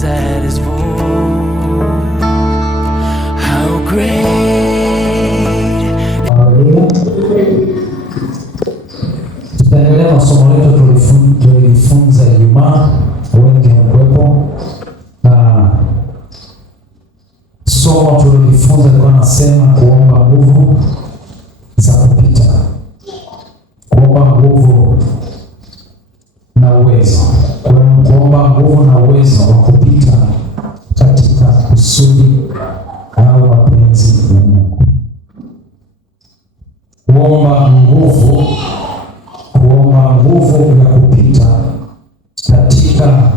trembles at his voice. How great. Tutaendelea masomo yetu tulifunza Ijumaa, wengi mkwepo, na somo tulifunza lilikuwa nasema kuomba nguvu za kupita, kuomba nguvu na uwezo, kuomba nguvu na uwezo wa kupita katika kusudi au mapenzi ya Mungu. Kuomba nguvu ya kupita katika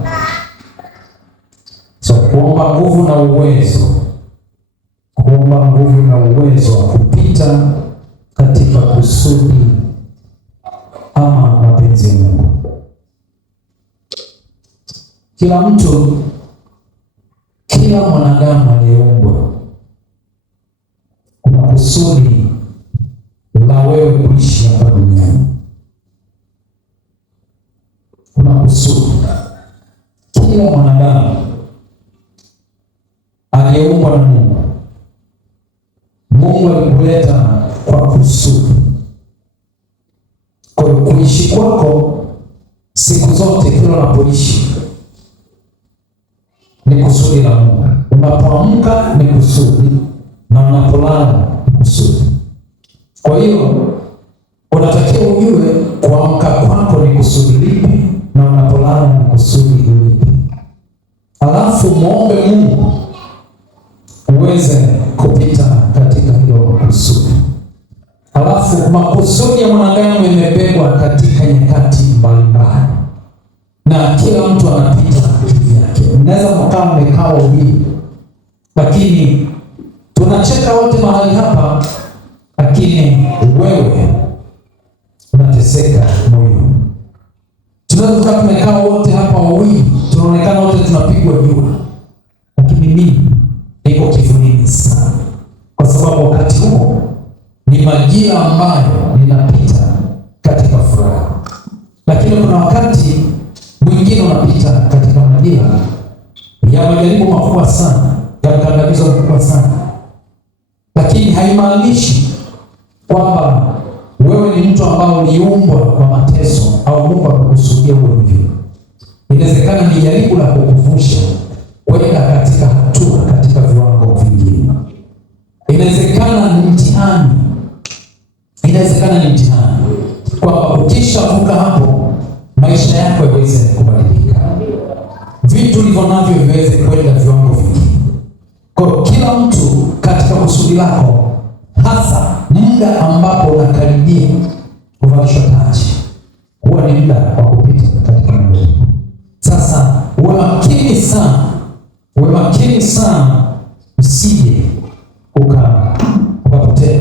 kuomba nguvu na uwezo, kuomba nguvu na uwezo wa kupita katika kusudi ama mapenzi ya Mungu. Kila mtu, kila mwanadamu aliyeumbwa, kuna kusudi la wewe kuishi hapa duniani. Kuna kusudi. Kila mwanadamu aliyeumbwa na Mungu, Mungu alikuleta kwa kusudi. Kwa kuishi kwako siku zote, kila unapoishi ni kusudi la Mungu. Unapoamka ni kusudi, na unapolala ni kusudi. Kwa hiyo unatakiwa ujue kuamka kwako ni kusudi lipi, na unapolala ni kusudi lipi. Alafu muombe Mungu uweze kupita katika hilo kusudi. Alafu makusudi ya mwanadamu imebebwa katika nyakati mbalimbali, na kila mtu anapita kivyake. Unaweza mkaa mmekaa wawili, lakini tunacheka wote mahali hapa, lakini wewe unateseka moyo. Tunaweza kukaa tumekaa wote hapa wawili, tunaonekana wote tunapigwa jua, lakini mimi niko kivulini sana, kwa sababu wakati huo ni majira ambayo ninapita katika furaha. Lakini kuna wakati mwingine unapita katika majira ya majaribu makubwa sana, ya mkandamizo mkubwa sana, lakini haimaanishi kwamba wewe ni mtu ambao uliumbwa kwa mateso au Mungu amekusudia uwe hivyo. Inawezekana ni jaribu la kukuvusha kwenda katika hatua, katika viwango vingine. Inawezekana ni mtihani, kwamba ukishavuka hapo maisha yako yaweze kubadilika, vitu ulivyo navyo viweze kwenda viwango vingine. Kwa kila mtu katika kusudi lako, hasa muda ambapo unakaribia kuvalishwa taji, huwa ni muda wa kupita katika mambo. Sasa uwe makini sana, usije ukapotea.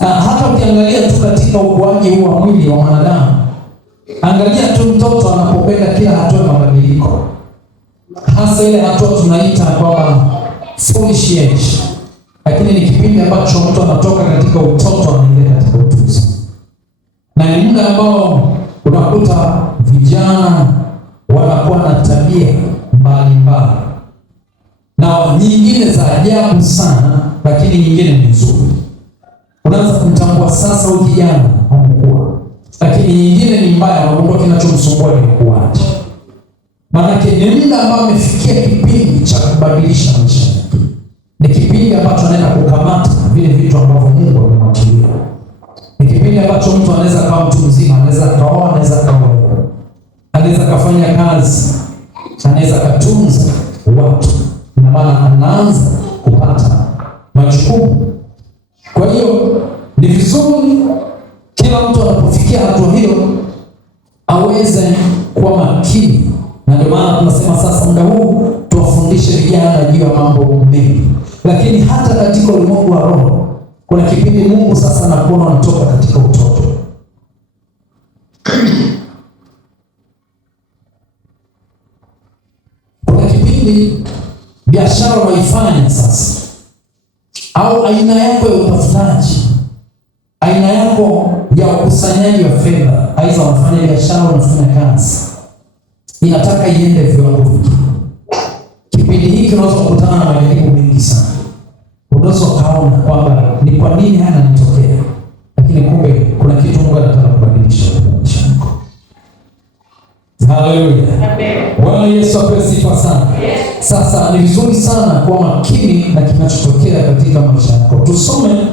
Hata ukiangalia tu katika ukuaji huu wa mwili wa mwanadamu, angalia tu mtoto anapokwenda kila hatua ya mabadiliko, hasa ile hatua tunaita kwamba foolish age. Lakini ni kipindi ambacho mtu anatoka katika utoto anaingia katika utu uzima, na ni muda ambao unakuta vijana wanakuwa na tabia mbalimbali, na nyingine za ajabu sana, lakini nyingine ni nzuri. Unaanza kumtambua sasa huyu kijana amekuwa, lakini nyingine ni mbaya, na kinachomsumbua ni kuacha. Maanake ni muda ambao amefikia kipindi cha kubadilisha maisha. Ni kipindi ambacho anaenda kukamata vile vitu ambavyo Mungu amemwachilia. Ni kipindi ambacho mtu anaweza kuwa mtu mzima, anaweza kaoa, anaweza kaolewa, anaweza kafanya kazi, anaweza katunza watu, na maana anaanza kupata majukumu. Kwa hiyo ni vizuri kila mtu anapofikia hatua hiyo aweze kuwa makini, na ndio maana tunasema sasa muda huu tuwafundishe vijana juu ya mambo mengi. Lakini hata katika ulimwengu wa roho kuna kipindi Mungu sasa anakuona unatoka katika utoto. Kuna kipindi biashara unaifanya sasa, au aina yako ya utafutaji, aina yako ya ukusanyaji wa fedha, aidha unafanya biashara, unafanya kazi, inataka iende viwango vingi. Bwana Yesu apewe sifa sana. Sasa ni vizuri sana kuwa makini na kinachotokea katika maisha yako. Tusome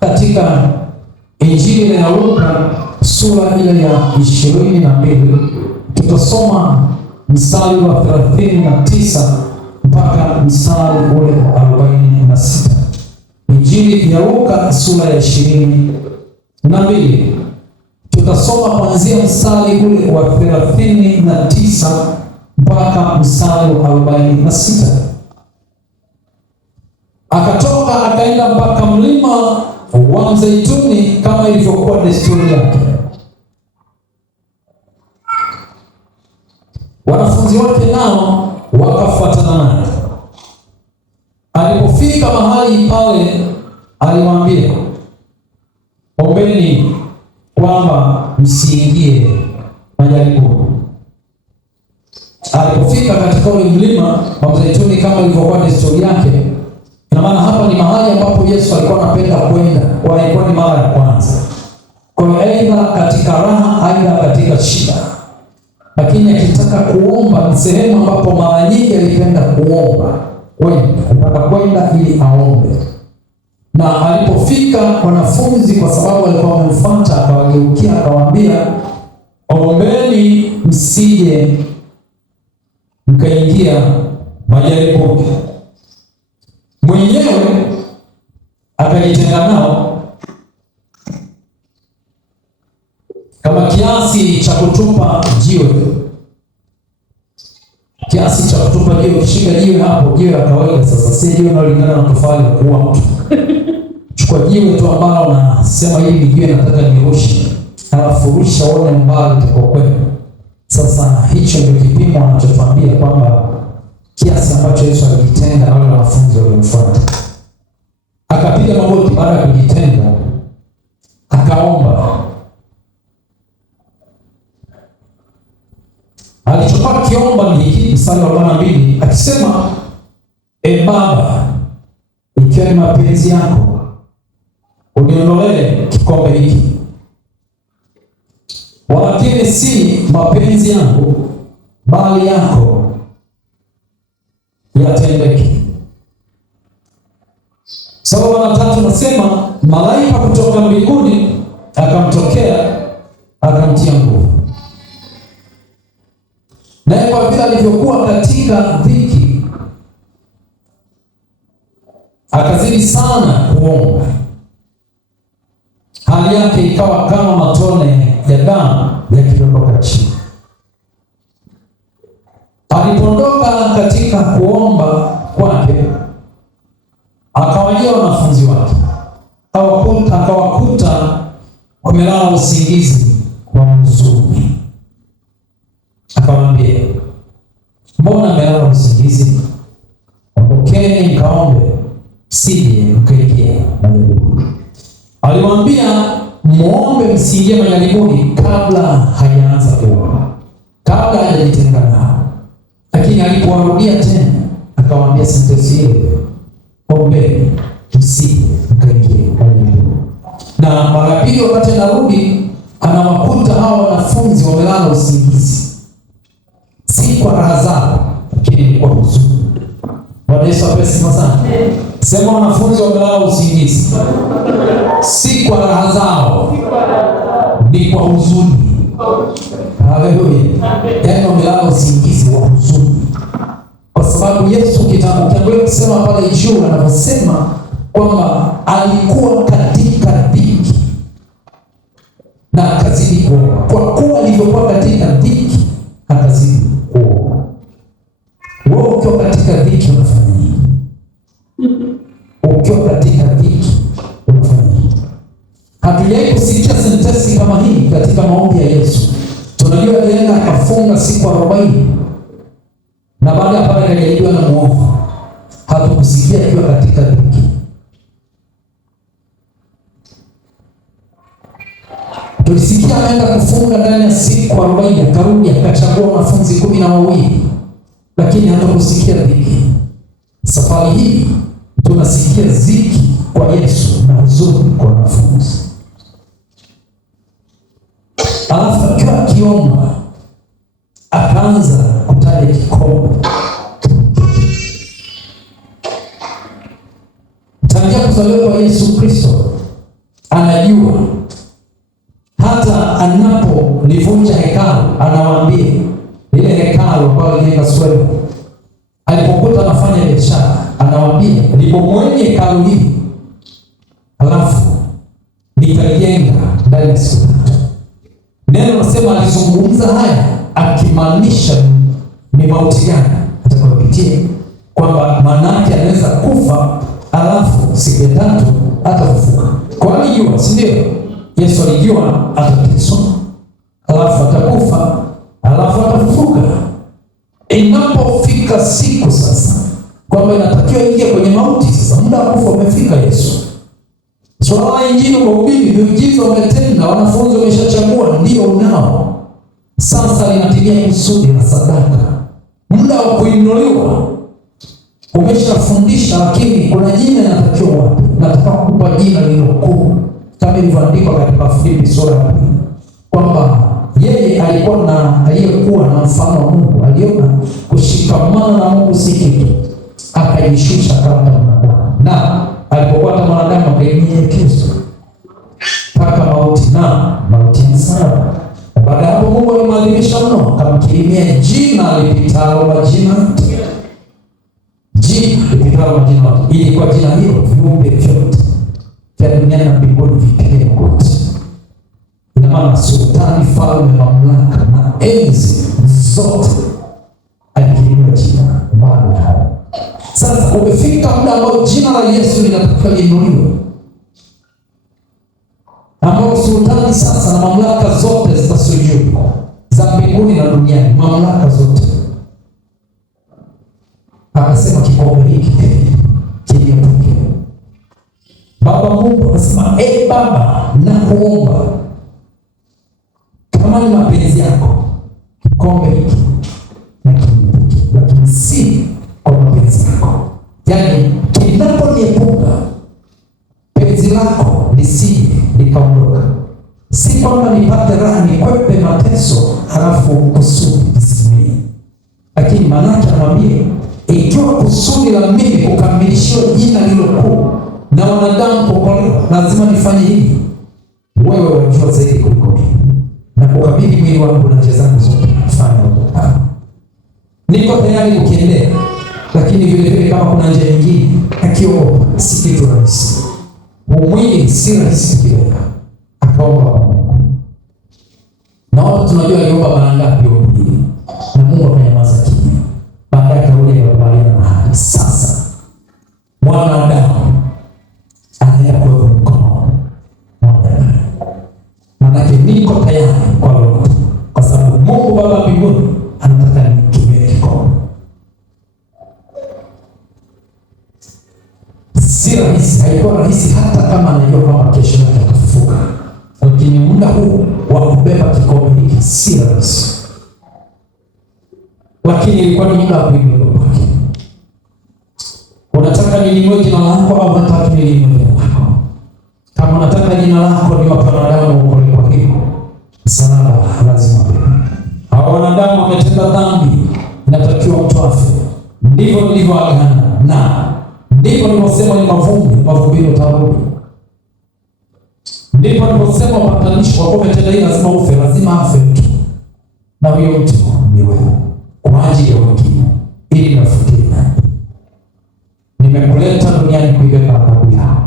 katika Injili ya Luka sura ile ya 22. Tutasoma mstari wa 39 mpaka mstari ule wa 46. Injili ya Luka sura ya 22. Tutasoma kuanzia mstari ule wa 39 mpaka mstari wa 46. Akatoka akaenda mpaka mlima wa Mzeituni kama ilivyokuwa desturi yake. Wanafunzi wake nao wakafuatana naye. Alipofika mahali pale, aliwaambia, ombeni kwamba msiingie majaribuni. Alipofika katika ule mlima wa Mzeituni kama ilivyokuwa desturi yake, ina maana hapa ni mahali ambapo Yesu alikuwa anapenda kwenda, kwa ilikuwa ni mara ya kwanza. Kwa hiyo aidha katika raha, aidha katika shida, lakini akitaka kuomba ni sehemu ambapo mara nyingi alipenda kuomba kwenda ili aombe. Na alipofika wanafunzi, kwa sababu walikuwa wamemfuata, akawageukia akawaambia, ombeni msije mkaingia majaribuni. Mwenyewe akajitenga nao kama kiasi cha kutupa jiwe. Kiasi cha kutupa jiwe, ukishika jiwe hapo, jiwe la kawaida sasa, si jiwe linalolingana na tofali ya kuua mtu. Chukua jiwe tu ambalo nasema hili ni jiwe nataka nirushe, halafu rusha uone mbali utakokwenda. Sasa hicho ndio kipimo anachotuambia kwamba kiasi ambacho Yesu alijitenga na wale wanafunzi waliomfuata. Akapiga magoti baada ya kujitenga, akaomba. Alichokuwa kiomba ni hiki, mstari wa 42, akisema, E Baba, ikiwa ni mapenzi yako, uniondolee kikombe hiki, walakini si mapenzi yangu bali yako yatendeke. Sababu ya 3 nasema, malaika kutoka mbinguni akamtokea akamtia nguvu. Naye kwa vile alivyokuwa katika dhiki, akazidi sana kuomba, hali yake ikawa kama matone ya damu yakidondoka chini. Alipoondoka katika kuomba kwake, akawajia wanafunzi wake, akawakuta wamelala usingizi wa huzuni. Akawaambia, mbona mmelala usingizi? Ondokeni mkaombe, msije mkaingia majaribuni. Aliwaambia, muombe msiingie majaribuni kabla hajaanza kuomba, kabla hajajitenga nao. Lakini alipowarudia tena, akawaambia sentensi ile, ombeni msije mkaingia majaribuni. Na mara pili wakati anarudi, anawakuta hao wanafunzi wamelala usingizi, si kwa raha zao, lakini ni kwa huzuni. Bwana Yesu apewe sifa sana. Sema, wanafunzi wamelala usingizi, si kwa raha zao, ni kwa huzuni. Haleluya. Yaani wamelala usingizi wa huzuni, kwa sababu Yesu kitangulia kusema pale juu anaposema kwamba alikuwa katika dhiki na akazidi kuomba. Kwa kuwa alivyokuwa katika dhiki akazidi kuomba. Wewe ukiwa katika dhiki unafanya nini? Ukiwa katika dhiki unafanya nini? Hatujawahi kusikia sentensi kama hii katika maombi ya Yesu. Tunajua alienda akafunga siku 40 na baada ya pale akajaribiwa na muovu. Hatukusikia akiwa katika dhiki. Tulisikia ameenda kufunga ndani ya siku 40, akarudi akachagua wanafunzi 12, lakini hatukusikia dhiki. Safari hii tunasikia dhiki kwa Yesu na huzuni kwa wanafunzi. Alafu akiwa akiomba akaanza kutaja anahitaji kikombe. Tangia kuzaliwa kwa Yesu Kristo anajua, hata anapolivunja hekalu anawaambia ile hekalu ambayo ilijenga Sulemani, alipokuta anafanya biashara anawaambia libomoeni hekalu hili, halafu nitajenga ndani ya siku 3. Neno nasema alizungumza haya akimaanisha ni mauti gani atakayopitia, kwamba manake anaweza kufa halafu siku ya 3 atafufuka. Kwa alijua, si ndio? Yesu alijua atateswa, halafu atakufa, halafu atafufuka. Inapofika siku sasa kwamba inatakiwa ingie kwenye mauti, sasa muda wa kufa umefika. Yesu swala la Injili, mahubiri, miujiza umetenda, wanafunzi wameshachagua, ndio unao sasa, linatimia kusudi la sadaka. Muda wa kuinuliwa umeshafundisha, lakini kuna jina linatakiwa wapi? Nataka kukupa jina lililokuu kama ilivyoandikwa katika Filipi sura ya 2 kwamba yeye aliyekuwa na mfano wa Mungu aliona kushikamana na Mungu si kitu, akajishusha kama mwanadamu, na alipokuwa kama mwanadamu akainyenyekeza mpaka mauti, na mauti ya msalaba. Baada ya hapo Mungu alimwadhimisha mno, akamkirimia jina lipitalo majina yote. Jina lipitalo majina yote, ili kwa jina hilo viumbe vyote vya duniani na mbinguni vipigie magoti. Ina maana sultani, falme, mamlaka na enzi zote alikirimiwa jina mbali hao. Sasa umefika muda ambao jina la Yesu linatakiwa liinuliwe, ambao sultani sasa na mamlaka zote zitasujudu, za mbinguni na duniani, mamlaka zote. Akasema kikombe hiki kinipokee. Baba Mungu akasema, Baba, nakuomba kama ni mapenzi yako kikombe hiki na kinipokee, lakini si kwa mapenzi yako. Yaani kinaponiepuka penzi lako lisije likaondoka, si kwamba nipate raha nikwepe mateso halafu kusudi lisimie, lakini manake anamwambia ikiwa kusudi la mimi kukamilishiwa jina lililokuu na wanadamu kuokolewa, lazima nifanye hivi. Wewe wajua zaidi kuliko mimi, na kukabidhi mwili wangu na njia zangu zote, fanya upendavyo. Niko tayari kukiendea, lakini vile vile kama kuna njia nyingine, akiogopa, si kitu rahisi. Mwili si rahisi kukiweka. Akaomba kwa Mungu, na watu tunajua aliomba mara ngapi hili, na Mungu akanyamaza kimya. Baadaye akarudi akakubaliana na hali. Sasa mwana wa Adamu anaenda kuweka mkono mmoja, manake niko tayari kwa lolote, kwa sababu Mungu Baba mbinguni anataka nitumie kikombe. Si rahisi, haikuwa rahisi, hata kama anajua kwamba kesho yake atafufuka, lakini muda huu wa kubeba kikombe hiki si rahisi, lakini ilikuwa ni muda wa kuinuliwa kwake. Unataka nilinue jina lako au unataka nilinue jina lako? Kama unataka jina lako ni wapa wanadamu ukole, kwa hiyo msalaba lazima bebe. Hao wanadamu wametenda dhambi, inatakiwa mtu afe. Ndivyo nilivyoagana, na ndivyo nilivyosema ni mavumbini utarudi. Ndipo niliposema upatanisho wako umetenda hii, lazima ufe, lazima afe mtu, na huyo mtu ni wewe, kwa ajili ya wengine, ili nafutie nani. Nimekuleta duniani kuibeba adhabu yao,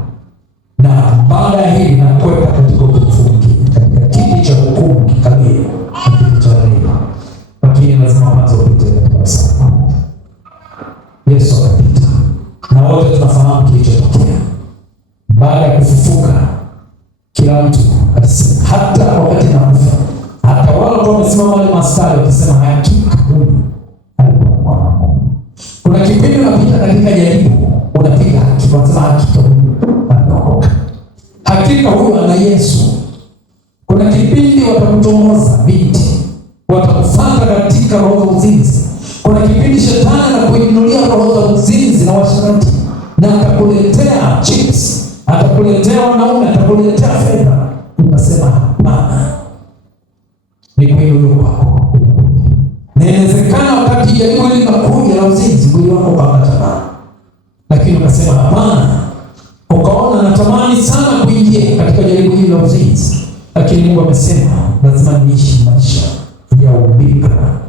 na baada ya hili nakuweka katika utukufu mwingine, katika kiti cha hukumu kikalie na kiti cha rehema, lakini lazima kwanza upite katika msalaba. Yesu akapita, na wote tunafahamu kilichotokea baada ya kufufuka. Kila mtu alisema, hata wakati nakufa, hata wale ambao wamesimama wale maskari wakisema, hakika huyu alikuwa mwana wa Mungu. Kuna kipindi unapita katika jaribu, unapiga haki, unasema hakika huyu anaokoka, hakika huyu ana Yesu. Kuna kipindi watakutongoza binti, watakufuata katika roho za uzinzi. Kuna kipindi shetani anakuinulia roho za uzinzi na washarati, na atakuletea chips, atakuletea wanaume, atakuletea fedha. Unasema hapana, ni kuinuliwa kwako. Na inawezekana wakati wako ukakata tamaa, lakini ukasema hapana, ukaona natamani sana kuingia katika jaribu hili la uzinzi, lakini Mungu amesema lazima niishi maisha ya ubikra,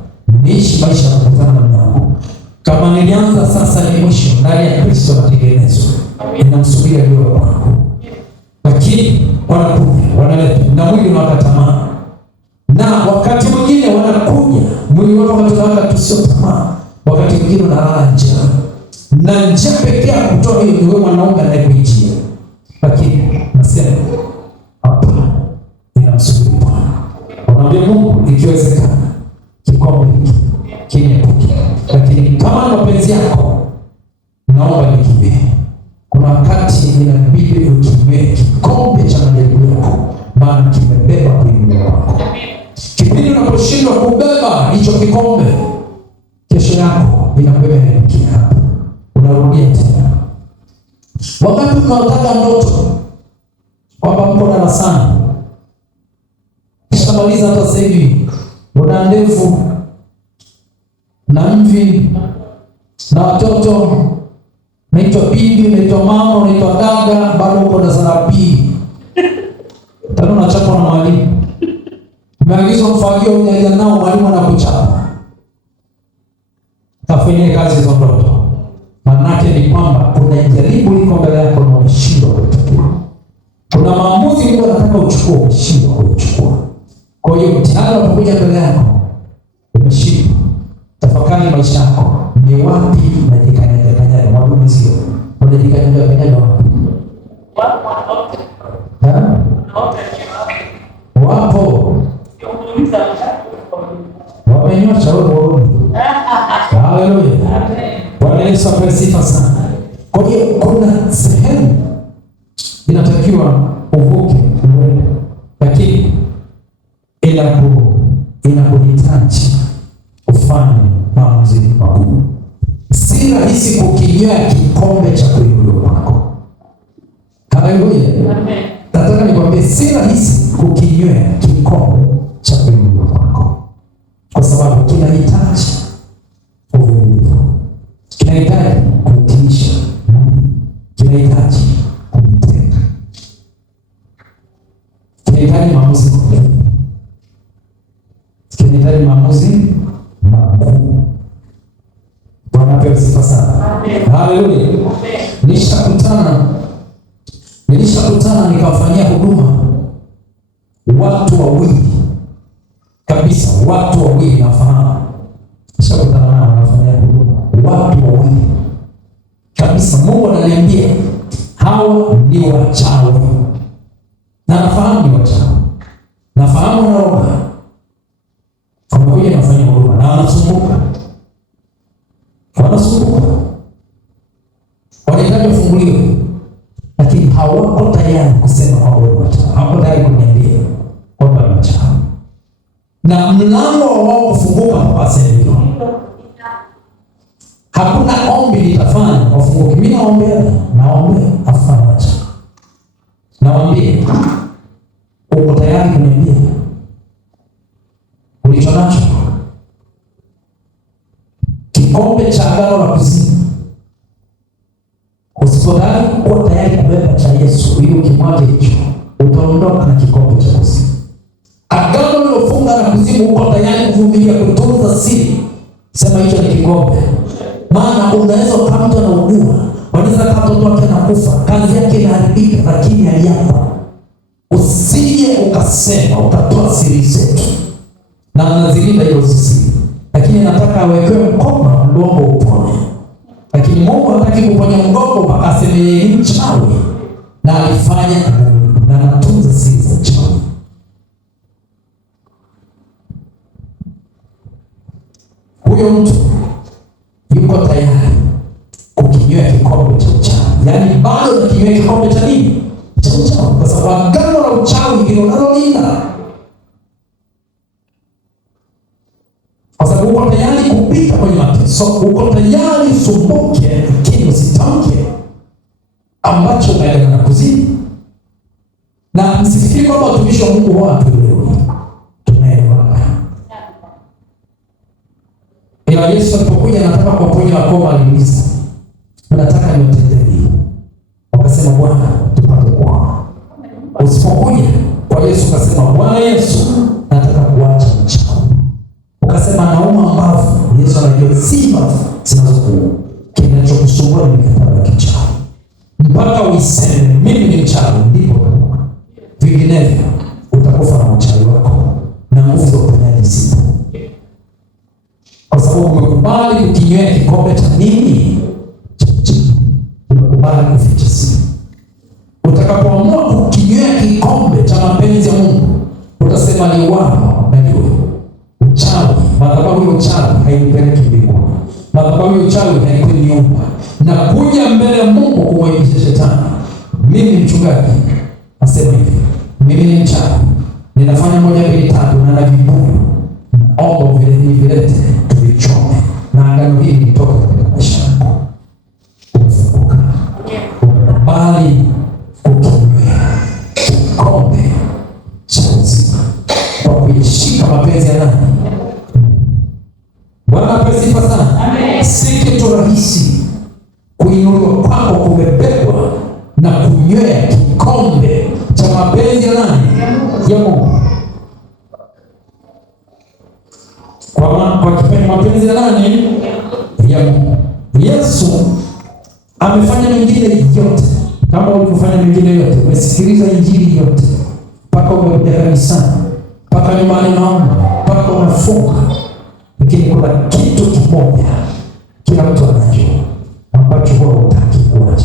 niishi maisha ya kukutana na Mungu. Kama nilianza sasa ni mwisho, ndani ya Kristo natengenezwa, ninamsubiri aliye wangu. Lakini wanakuja wanaleta na mwili unawaka tamaa, na wakati mwingine wanakuja mwili wako unataka tusio tamaa, wakati mwingine unalala njaa, na njaa pekee ya kutoa hiyo ni wewe mwanaume anayekuijia. Lakini nasema hapa ninamsubiri Bwana. Unamwambia Mungu, ikiwezekana kikombe hiki kiniepuke, lakini kama ni mapenzi yako naomba nikimbie. Kuna wakati inabidi ukimbie kikombe cha majaribu yako, maana kimebeba kuingia kwako. Kipindi unaposhindwa kubeba hicho kikombe, kesho yako inabeba inaingia hapa, unarudia tena. Wakati unaotaka ndoto kwamba mko darasani, kisha maliza hata sasa hivi una ndevu na mvi na watoto, naitwa bibi, naitwa mama, naitwa dada, bado uko darasa la pili, tena unachapwa na mwalimu. Umeagizwa mfagio unaenda nao, mwalimu anakuchapa. Tafanyie kazi hizo ndoto. Manake ni kwamba kuna jaribu liko mbele yako na umeshindwa kulichukua. Kuna maamuzi Mungu anataka uchukue, umeshindwa kuchukua. Kwa hiyo mtihani unapokuja mbele yako, umeshindwa. Tafakari maisha yako, ni wapi unajikanyaga mwalimu zio? Unajikanyaga wapi? Wapo. Wamenyosha wewe. Haleluya. Bwana Yesu apewe sifa sana. Kwa hiyo kuna sehemu inatakiwa uvuke uende, lakini inakuhitaji ufanye maamuzi magumu. Si rahisi kukinywea kikombe cha kuinuliwa kwako. Haleluya. Nataka nikwambie si rahisi kukinywea kikombe cha kuinuliwa kwako, kwa sababu kinahitaji uvumilivu, kinahitaji kutiisha, kinahitaji kujitenga, kinahitaji maamuzi magumu, kinahitaji maamuzi magumu. Bwana apewe sifa sana. Haleluya. Nilishakutana nikawafanyia huduma watu wawili kabisa, watu wawili nafahamu. Nishakutana nao nafanyia huduma watu wawili kabisa. Mungu ananiambia hawa ni wachawi, na nafahamu ni wachawi, nafahamu na roho wamekuja nafanya huduma na wanasumbuka, wanahitaji wafunguliwe, lakini hawako tayari kusema kwamba ni wachawi, hawako tayari kuniambia kwamba ni wachawi, na mlango wao kufunguka hawasemi hivyo. Hakuna ombi litafanya wafunguke. Mimi naombea afanye wachawi, nawaambia uko tayari kuniambia ulicho nacho, kikombe cha agano la kuzimu. Usipotaka kuwa tayari kubeba cha Yesu ili ukimwache hicho, utaondoka na kikombe cha kuzimu. Agano lilofunga na kuzimu, uko tayari kuvumilia kutunza siri, sema hicho ni kikombe. Maana unaweza ukamta na ugua, wanaweza mtoto wake na kufa, kazi yake inaharibika, lakini aliapa. Usije ukasema utatoa siri zetu, na anazilinda hiyo siri, lakini nataka awekewe mkono mgongo upone. Lakini Mungu hataki kuponya mgongo mpaka aseme yeye ni mchawi, na alifanya na anatunza siri za uchawi. Huyo mtu yuko tayari kukinywea kikombe cha uchawi, yaani bado nakinywea kikombe cha nini? Cha uchawi, kwa sababu agano la uchawi ndilo linalolinda. Kwa sababu uko tayari kupita kwenye mateso, uko tayari usumbuke, lakini usitamke ambacho umeagana na kuzimu. Na msifikiri kwamba watumishi wa Mungu wao hatuelewi, tunaelewa. Ila Yesu alipokuja anataka kuwaponya wakoma, aliuliza unataka niwatendee nini? Wakasema, Bwana, tupate kuona. Usipokuja kwa Yesu ukasema, Bwana Yesu, nataka kuacha uchawi, ukasema nauma mbavu, Yesu anajua si mbavu zinazokuuma, kinachokusumbua ni mikataba ya kichawi. Mpaka uiseme mimi ni mchawi, ndipo vinginevyo utakufa na uchawi wako na nguvu za uponyaji zipo, kwa sababu umekubali kukinywea kikombe cha nini? Umekubali kuficha siri. Utakapoamua kukinywea kikombe cha mapenzi ya Mungu, utasema ni wao na niwe uchawi. Madhabahu ya uchawi hainipeleki mbinguni. Madhabahu ya uchawi haikuniumba. Na kuja mbele ya Mungu kumwaibisha shetani. Mimi mchungaji nasema hivi, mimi ni mchawi, ninafanya 1 2 3 na navibuyu, naomba vilete tuvichome, na agano hili litoka katika maisha yako. Umefunguka, umekubali kukinywea kikombe cha uzima kwa kuishika mapenzi ya nani? Bwana apewe sifa sana. Si kitu rahisi kuinuliwa kwako kumebebwa na kunywea kikombe cha mapenzi ya nani? Ya Mungu. Kwa kipindi mapenzi ya nani? Ya Mungu. Yesu amefanya mengine yote kama ulivyofanya mengine yote. Umesikiliza injili yote, mpaka umekuja kanisani, mpaka nyumbani naomba, mpaka unafunga. Lakini kuna kitu kimoja kila mtu anajua ambacho huwa hutaki kuacha.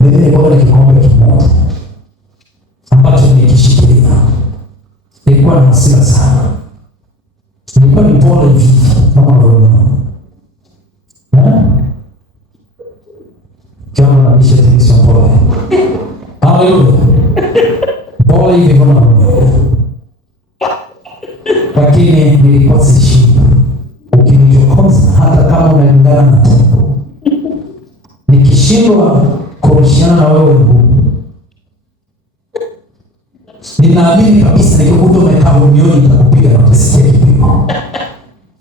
Mimi nilikuwa na kikombe kimoja ambacho nikishikilia, nilikuwa na hasira sana, nilikuwa ni pole hivi kama unavyoona kama unabisha tikisi wa pole. Haleluya, pole hivi kama unavyoona, lakini nilikuwa sishinda. Ukinichokoza hata kama unalingana na tumbo, nikishindwa kurushiana na wewe nguvu, ninaamini kabisa nikikuta umekaa unioni nitakupiga na utasikia kipigo.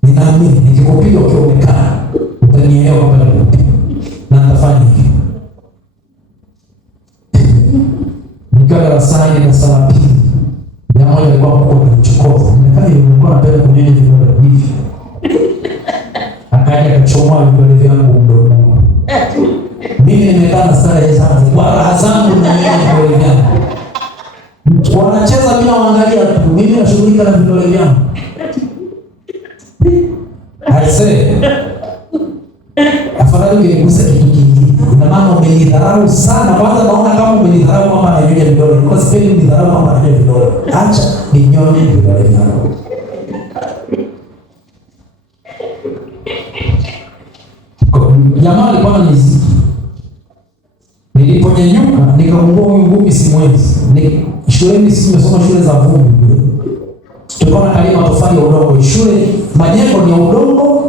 Ninaamini nikikupiga ukiwa umekaa utanielewa kwamba nikupiga na nitafanya hivyo. Nikiwa darasani darasa la pili, ya moja alikuwa mkuu akanichokoza, nimekaa hivi, nilikuwa napenda kunyonya vidole hivi, akaja akachomoa vidole vyangu mdomoni. Mimi nimekaa na stara zangu, kwa raha zangu na vidole vyangu. Wanacheza bila waangalia tu, mimi nashughulika na vidole vyangu. I say, afadhali ungenigusa kitu kingine. Ina maana umenidharau sana. Kwanza naona kama umenidharau kwamba nanyonya vidole. Kwa sipendi unidharau kwamba nanyonya vidole. Acha ninyonye vidole vyangu. Jamaa alikuwa ananizidi. Niliponyanyuka nikagundua huyu ngumi simwezi. Shuleni sisi tumesoma shule za vumbi. Tulikuwa na kalima matofali ya udongo. Shule majengo ni ya udongo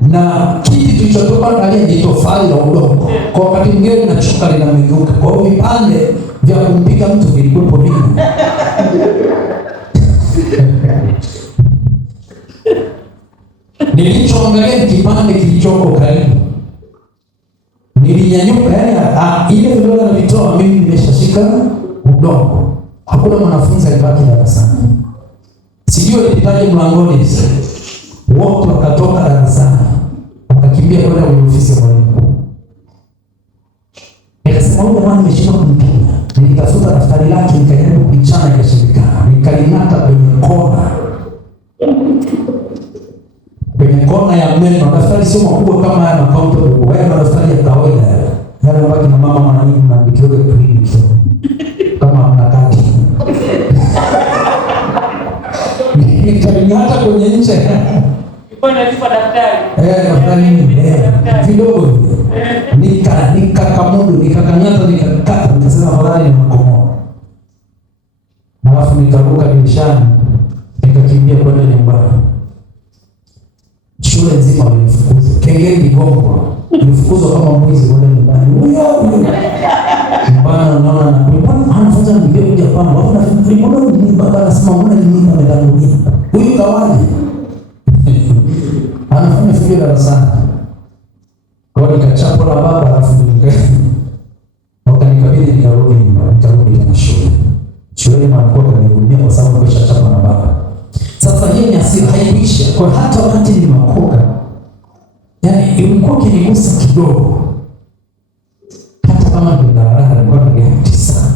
na kiti tulichotoka ndani ni tofali la udongo. Kwa wakati mwingine na choka linamegeuka. Kwa hiyo vipande vya kumpiga mtu vilikuwepo vingi. Nilichoangalia kipande kilichoko karibu. Nilinyanyuka, yani ile vidole na vitoa mimi nimeshashika udongo. Hakuna mwanafunzi alibaki darasani. Sijui alipitaje mlangoni. Wote wakatoka darasani, wakakimbia kwenda kwenye ofisi ya mwalimu. Nikasema huyu jamaa nimeshindwa kumpiga. Nikitafuta daftari lake nikajaribu kuichana ikashindikana. Nikaling'ata kwenye kona ya meno. Daftari sio makubwa kama haya makaunta dogo. Haya daftari ya kawaida yale ambayo kina mama mara nyingi mnaandikiwa kliniki kama mnakati. Nikaling'ata kwenye nje. Daftari vidogo nikakamudu, nikakanyata, nikakata, nikasema afadhali ni makomoa. Alafu nikaruka dirishani, nikakimbia kwenda nyumbani. Shule nzima walinifukuza. Kengele ligongwa, nilifukuzwa kama mwizi kwenda nyumbani. Mbona naona na kulipana anafunza mbio kuja pamba. Wapo na mbona ni baba anasema mbona ni mimi ametangulia. Huyu kawaje? Anafanya fujo darasani. Kwa nikachapwa na baba, alafu wakanikabidhi, nikarudi tena shule. Shule walikuwa kanihudumia kwa sababu nimeshachapwa na baba. Sasa hiyo ni hasira haikuisha. Kwa hata wakati nimeokoka, yani ilikuwa kinigusa kidogo. Hata kama ndo daladala nilikuwa nigeuti sana.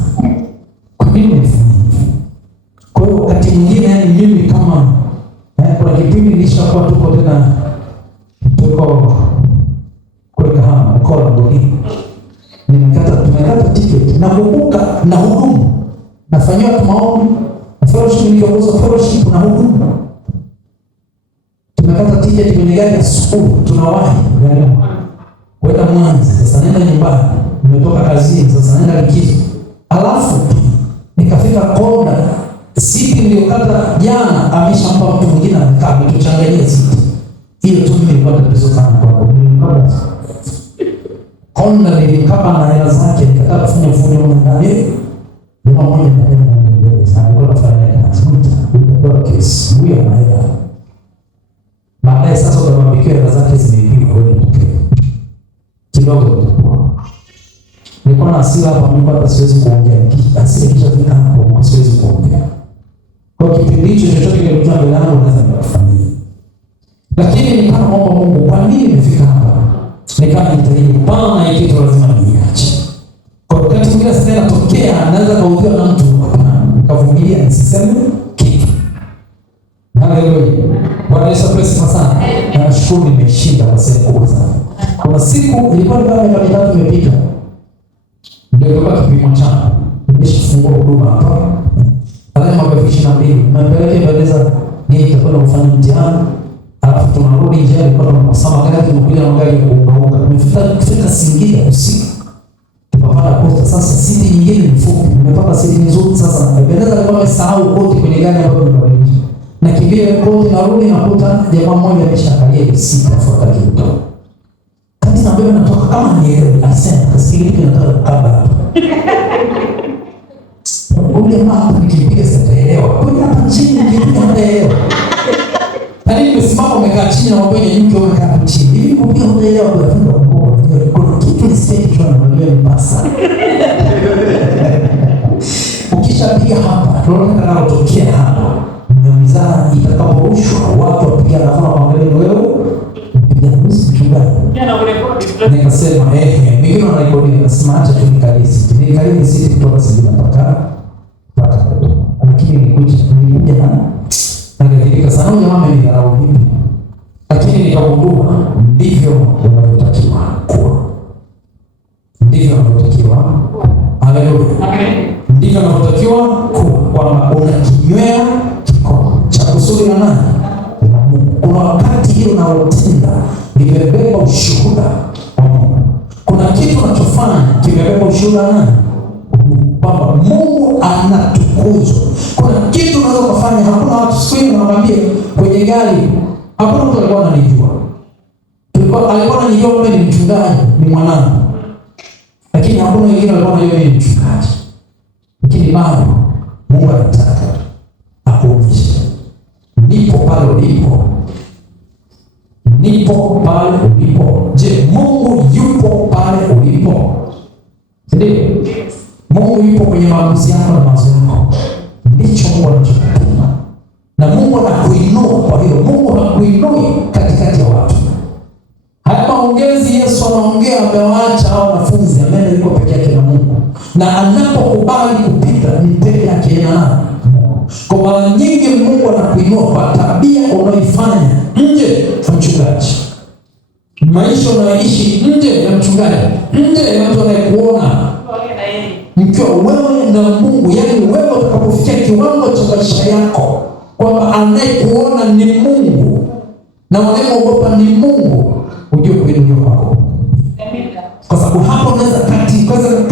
Kwa nini nifanye hivi? Kwa hiyo wakati mwingine yani mimi kama kuna kipindi nilishakuwa tuko kule Kahama, mkoa wa Boni. Tumekata tiketi na kubuka na hudumu. Nafanyia watu maombi, fellowship nikiongoza fellowship na hudumu. Tumekata tiketi kwenye gari ya school, tunawahi kwenda Mwanza. Sasa nenda nyumbani, nimetoka kazini, sasa nenda likizo. Alafu nikafika Konda, siti niliyokata jana ameshampa mtu mwingine amekaa, ametuchanganyia siti. Hiyo tu mimi nilikuwa tatizo sana kwa Konda nilikapa na hela zake, nikataka kufanya ufundi wa ndani. Ndio mmoja na alikuwa anafanya kazi. Kwa kesi, huyo anaenda. Baadaye sasa utamwambia hela zake zimeibiwa kwa hiyo kidogo. Nilikuwa na hasira hapa, mimi hata siwezi kuongea. Hasira ikishafika hapo siwezi kuongea. Kwa kipindi hicho chochote kile mbele yangu naweza nikafanyia. Lakini nikaomba Mungu, kwa nini nimefika hapa? Nitajitahidi bana, hiki kitu lazima niache. Kwa wakati mwingine sasa inatokea anaweza kaudhiwa na mtu, nikavumilia nisiseme kitu. Haleluya. Bwana Yesu asifiwe sana. Nashukuru nimeshinda kwa sehemu kubwa sana. Kuna siku ilikuwa baada ya mitatu imepita. Ndio kwa kipimo changu. Nimeshafungua huduma hapa. Baada ya mwaka 22, nimepeleka Beleza Geita kwenda kufanya mtihani. Alafu tunarudi njiani kwa tunasoma gari, tumekuja na magari ya kuunga. Tumefika Singida usiku. Tukapata posta, sasa siti nyingine ni fupi. Nimepata siti nzuri sasa. Beleza alikuwa amesahau koti kwenye gari ambayo nimebadilisha. Na kimbia koti narudi nakuta jamaa mmoja ameshakalia siti afuata kitu. Kati na mbele natoka kama nielewe, asema kasikiliki nataka kukaba hapa. Ule mama nikipiga sitaelewa. Kwa hapa chini nikipiga hataelewa. Yaani nimesimama umekaa chini na wabwenye nyuki umekaa chini. Hivi kupiga hutaelewa kwa funga mkoa. Kuna kitu ni stage kwa ndio ni pasa. Ukishapiga hapa, tunaona kana utokea hapa. Mizana itakaporushwa watu wapiga na kama waangalie wewe upiga muziki mchungaji. Nikasema mimi na rekodi nikasema acha tu nikalie sisi kutoka Singida mpaka lakini nikuja na nilifika sana jamaa amenidharau vipi, lakini nikagundua ndivyo unavyotakiwa kuwa, ndivyo unavyotakiwa. Haleluya, ndivyo unavyotakiwa kuwa, kwamba unakinywea kikombe cha kusudi na nani? Kuna wakati hiyo unaotenda limebeba ushuhuda wa Mungu. Kuna kitu unachofanya kimebeba ushuhuda wa nani? Kwamba Mungu anatukuzwa. Kuna kitu unaweza kufanya, hakuna watu siku hizi wanawaambia kwenye gari, hakuna mtu alikuwa ananijua. Alikuwa ananijua kwamba ni mchungaji, ni mwanangu. Lakini hakuna wengine walikuwa wanajua ni mchungaji. Lakini bado Mungu anataka akuonyeshe. Nipo pale ulipo. Nipo pale ulipo. Je, Mungu yupo pale ulipo? Ndio. Mungu yupo kwenye maamuzi yako na mawazo yako. Ndicho Mungu anachokutuma. Na Mungu anakuinua kwa hiyo. Mungu hakuinui katikati ya watu. Haya maongezi Yesu anaongea, amewaacha hao wanafunzi, ameenda yuko peke yake na Mungu. Na anapokubali kupita ni peke yake na nani? Kwa mara nyingi Mungu anakuinua kwa tabia unayoifanya nje ya mchungaji. Maisha unayoishi nje ya mchungaji, nje ya mtu anayekuona. Mkiwa wewe na Mungu, yaani wewe utakapofikia kiwango cha maisha yako kwamba anayekuona ni Mungu na unayemwogopa ni Mungu, ujue kuinuliwa kwako. Kwa sababu hapo unaweza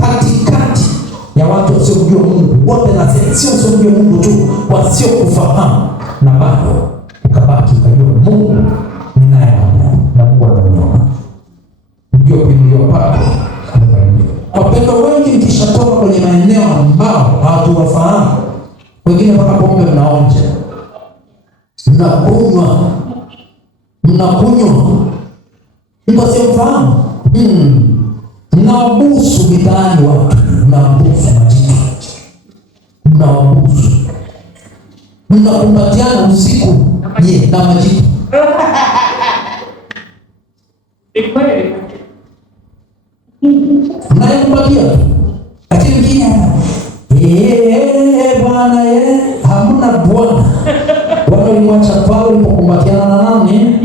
katikati ya watu wasiomjua Mungu, wote na sio wasiomjua Mungu tu, wasiokufahamu, na bado ukabaki ukajua Mungu ni naye na Mungu ananiona. Ujue kuinuliwa kwako. Wapendwa wengi mkishatoka kwenye maeneo ambao hatuwafahamu, wengine mpaka pombe mnaonja, mnakunywa, mtu asiyemfahamu Mnawabusu mitaani watu, mnawabusu majitu, mnawabusu, mnakumbatiana usiku na majitu. Mnakumbatia lakini wengine Bwana hamna Bwana. Bwana alimwacha Paulo alipokumbatiana na nani?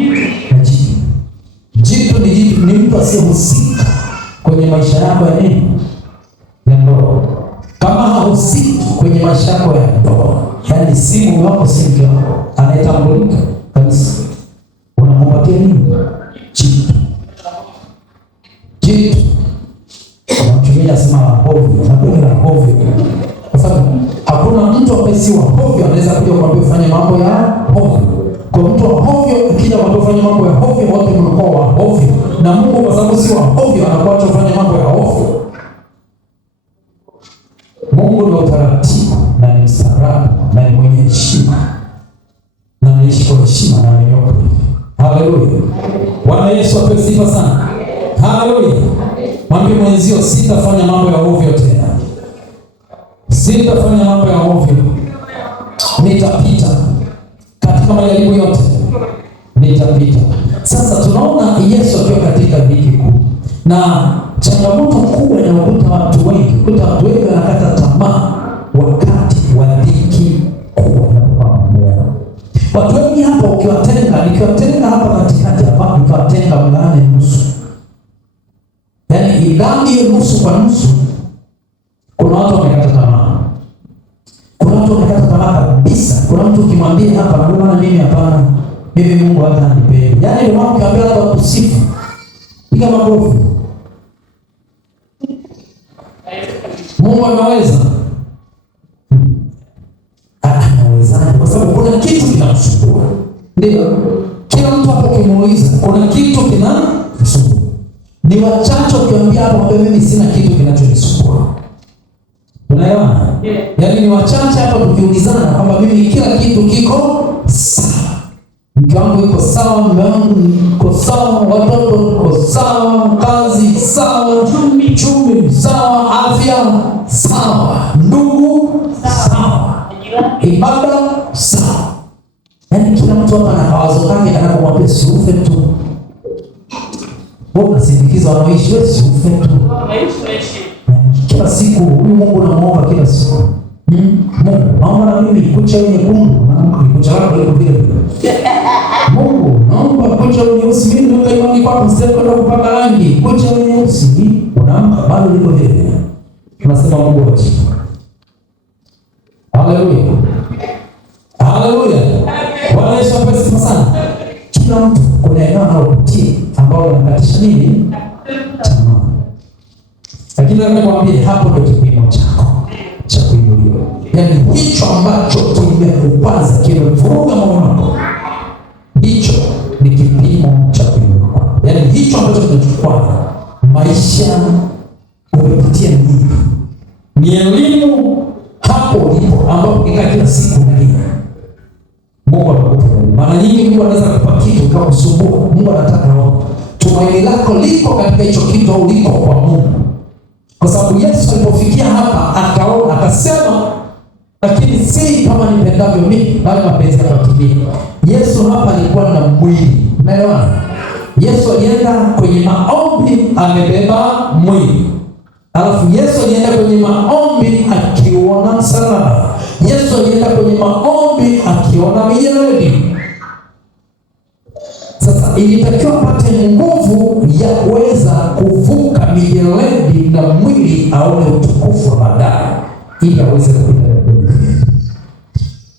Jitu ni mtu asiyehusika kwenye maisha yako ya nini? Ya ndoa. Kama hahusiki kwenye maisha yako ya ndoa, yaani si mume wako, si mke wako, anayetambulika kabisa, unamkumbatia nini? Jitu. Mchungaji asema hovyo, nakwenda na hovyo, kwa sababu hakuna mtu ambaye si wa hovyo anaweza kuja kuambia ufanye mambo ya hovyo. Kwa mtu wa hovyo akija kuambia ufanye mambo ya hovyo, wote mnakuwa wa hovyo, na Mungu kwa sababu si wa hovyo anakuacha ufanye mambo ya hovyo. Mungu ni utaratibu na ni mstaarabu na ni mwenye heshima na anaishi kwa heshima na amenyoka. Haleluya! Bwana Yesu apewe sifa sana. Haleluya! Mwambie mwenzio, sitafanya mambo ya ovyo tena. Sitafanya mambo ya ovyo. Nitapita katika majaribu yote, nitapita. Sasa tunaona Yesu akiwa katika dhiki kuu, na changamoto kubwa inayokuta watu wengi, wanakata tamaa wakati wa dhiki kubwa inapokuwa. Watu wengi hapa nikiwatenga hapa katikati hapa, nikiwatenga mgane nusu, yaani idadi nusu kwa nusu, kuna watu wamekata tamaa. Kuna watu wamekata tamaa kabisa. Kuna mtu ukimwambia hapa, bwana mimi hapana, mimi Mungu hata anipende. Yaani ndio mambo kiambia watu kusifu. Piga makofi. Mungu anaweza. Anawezaje? Kwa sababu kuna kitu kinamsumbua. Ndio. Kila mtu hapo kimuuliza, kuna kitu kinamsumbua. Ni wachache ukiambia hapo kwamba mimi sina kitu kinachonisumbua. Unaelewana? Yaani ni wachache hapa tukiulizana kwamba mimi kila kitu kiko sawa. Mke wangu iko sawa, mume wangu iko sawa, watoto iko sawa, kazi sawa, uchumi sawa, afya sawa, ndugu sawa, ibada sawa. Yaani kila mtu hapa ana kawazo kake anakomwambia siufe tu. Wewe unasindikiza wanaoishi, wewe siufe tu. Kila siku huyu Mungu namuomba kila siku. Mungu, naomba na mimi kucha nyekundu, na kucha lako liko vile vile. Mungu, naomba kucha nyeusi, mimi ndio imani kwako, msije kwenda kupaka rangi. Kucha nyeusi, unaamka bado liko vile vile. Tunasema Mungu achi. Haleluya. Haleluya. Bwana Yesu apewe sifa sana. Kila mtu kuna eneo analopitia ambao anakatisha nini? Tamaa. Lakini nakwambia hapo ndio kipimo chako cha kuinuliwa. Yaani hicho ambacho kimekupaza, kimevuruga moyo wako, hicho ni kipimo cha kuinuliwa. Yaani hicho ambacho kinachukua maisha umepitia ni elimu hapo ulipo, ambapo kikaa kila siku unalia. Mungu anakupa. Mara nyingi Mungu anaweza kukupa kitu kama kusumbua. Mungu anataka roho. Tumaini lako liko katika hicho kitu au liko kwa Mungu. Kwa sababu Yesu alipofikia hapa akaona, akasema, lakini si kama nipendavyo mimi, bali mapenzi yako yatimie. Yesu hapa alikuwa na mwili. Unaelewana? Yesu alienda kwenye maombi amebeba mwili. Alafu Yesu alienda kwenye maombi akiona msalaba. Yesu alienda kwenye maombi akiona mieledi. Sasa ilitakiwa apate nguvu ya kuweza kuvuka mieledi na mwili aone utukufu wa baadaye ili aweze kuenda.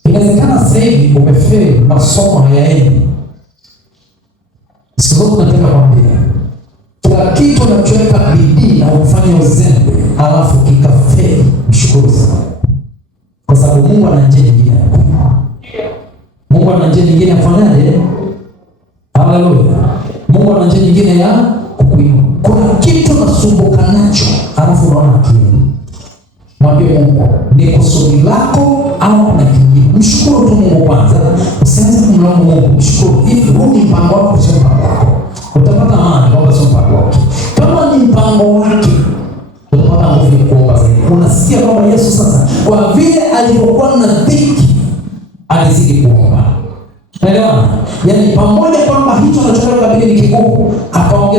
Inawezekana sasa hivi umefeli, masomo hayaendi. Sio nataka kwambia, kila kitu unachoweka bidii na ufanye uzembe alafu kikafeli, mshukuru sana. Kwa sababu Mungu ana njia nyingine. Mungu ana njia nyingine afanyaje? Haleluya. Mungu ana njia nyingine ya kukuinua. Kuna kitu nasumbuka nacho, alafu unaona kile. Mwambie Mungu, ni kusudi lako au kuna kingine? Mshukuru tu Mungu kwanza. Usianze kumlaumu Mungu, mshukuru. Hivi huu ni mpango wako, sio mpango wako. Utapata amani kwamba sio mpango wako.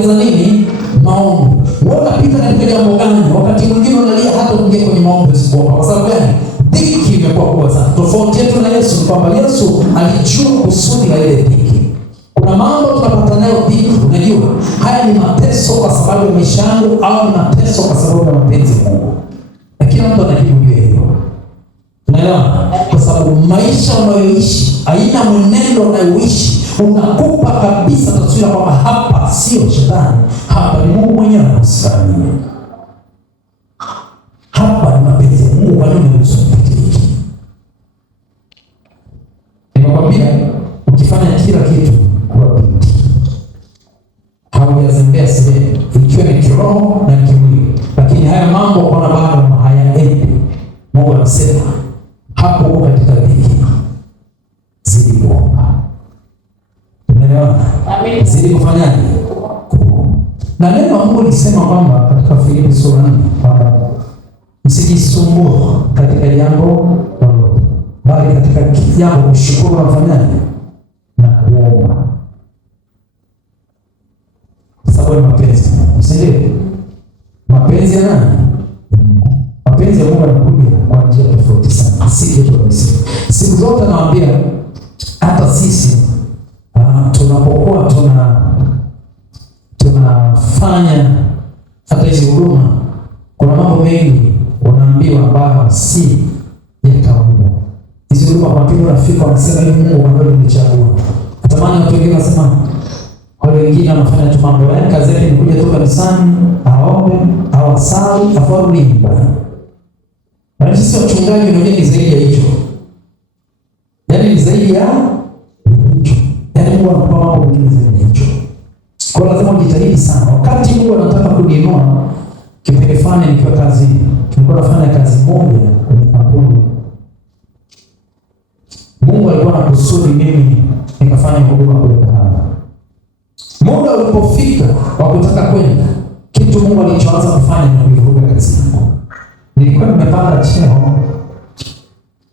Ongeza nini? Maombi. Wewe unapita katika jambo gani? Wakati mwingine unalia hata kuingia kwenye maombi usipoomba. Kwa sababu gani? Dhiki imekuwa kubwa sana. Tofauti yetu na Yesu ni kwamba Yesu alijua kusudi la ile dhiki. Kuna mambo tunapata nayo dhiki, unajua haya ni mateso kwa sababu ya maisha yangu au ni mateso kwa sababu ya mapenzi ya Mungu. Na kila mtu anajibu hivyo. Unaelewa? Kwa sababu maisha unayoishi, aina mwenendo unayoishi unakupa kabisa taswira kwamba hapa sio shetani, hapa ni Mungu mwenyewe anakusimamia. Hapa ni mapenzi ya Mungu, kwa nini unapitia hiki? Nimekwambia ukifanya kila kitu kwa bidii, haujazembea sehemu, ikiwa ni kiroho na kimwili, lakini haya mambo kwa bado hayaendi, Mungu anasema hapo uko katika dhiki, zidi kuomba. Umeelewa? Amen. Zidi kufanyaje? Na neno la Mungu lisema kwamba katika Filipi sura 4 kwamba msijisumbue katika jambo lolote, bali katika kila jambo kushukuru na kufanyaje? Na kuomba. Sababu ni mapenzi. Usiende. Mapenzi ya nani? Mapenzi ya Mungu yanakuja kwa njia tofauti sana. Si kitu rahisi. Siku zote nawaambia hata sisi tunapokuwa tunafanya hata hizi huduma, kuna mambo mengi unaambiwa ambayo si ya kawaida. Hizi huduma kwa watu wanafika wanasema hivi, Mungu ndio amenichagua. Natamani watu wengine wasema, wale wengine wanafanya tu mambo yao, kazi yake ni kuja tu kanisani, aombe, awasali, afaru nyumbani. Na sisi wachungaji wengine ni zaidi ya hicho. Yaani ni zaidi ya hicho. Yaani Mungu anakupa mambo mengine zaidi ya hicho. Kwa lazima ujitahidi sana. Wakati Mungu anataka kuniinua, kipindi fulani nikiwa kazini, tulikuwa nafanya kazi moja kwenye kampuni. Mungu alikuwa anakusudi mimi nikafanya huduma kule Kahama. Muda ulipofika wa kutaka kwenda, kitu Mungu alichoanza kufanya ni kuivuga kazi yangu. Nilikuwa nimepanda cheo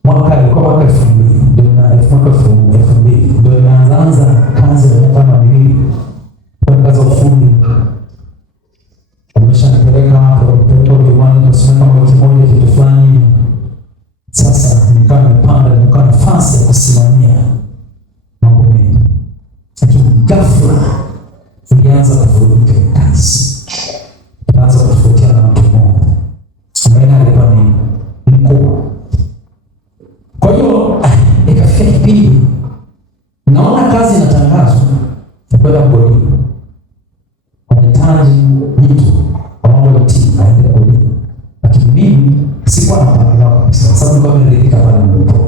mwaka 2000 ndio naanza kazi ya kama mimi kwa kazi ya ufundi. Nimeshanipeleka hapo kwa viwanda kusema wiki moja kitu fulani. Sasa nikawa nimepanda, nikawa nafasi ya kusimamia mambo mengi. Lakini ghafla ilianza kuvurugika kazi. Ilianza kutofautiana na mtu mmoja. Ambaye alikuwa ni mkuu. Kwa hiyo ikafika kipindi naona kazi inatangazwa kwenda bodi. Wanahitaji mtu wa mambo ya timu aende bodi. Lakini mimi sikuwa napanga kabisa. Sababu nilikuwa nimeridhika pale nilipo.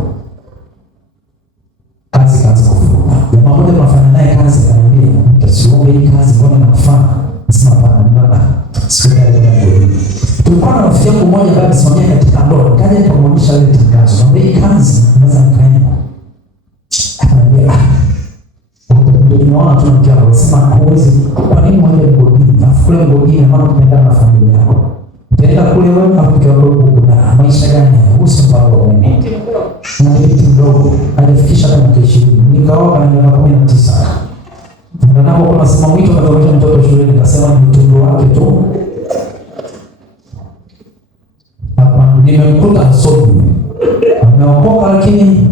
Kazi kaanza kuvuruga. Jamaa mmoja tunafanya naye kazi akaniambia, "Usiombe hii kazi mbona inakufaa?" Nasema hapana, sikuenda bodi. Tulikuwa na rafiki yangu mmoja ambaye alisimamia katika ndoa, kaja nikamwonyesha ile tangazo. Na hii kazi naweza nikaenda. Akaniambia, "Nimeona tu mke wako sema huwezi, kwa nini uende mgodini? Alafu kule mgodini maana tunapendana na familia yako. Utaenda kule wewe na mke wako kuna maisha gani? Usimpango wa mimi." Na binti mdogo alifikisha hata miaka 20. Nikaoa na miaka 19. Na napo kuna sema mwito katoka mtoto shuleni, nikasema ni mtoto wake tu. Nimemkuta hasomi. Ameokoka lakini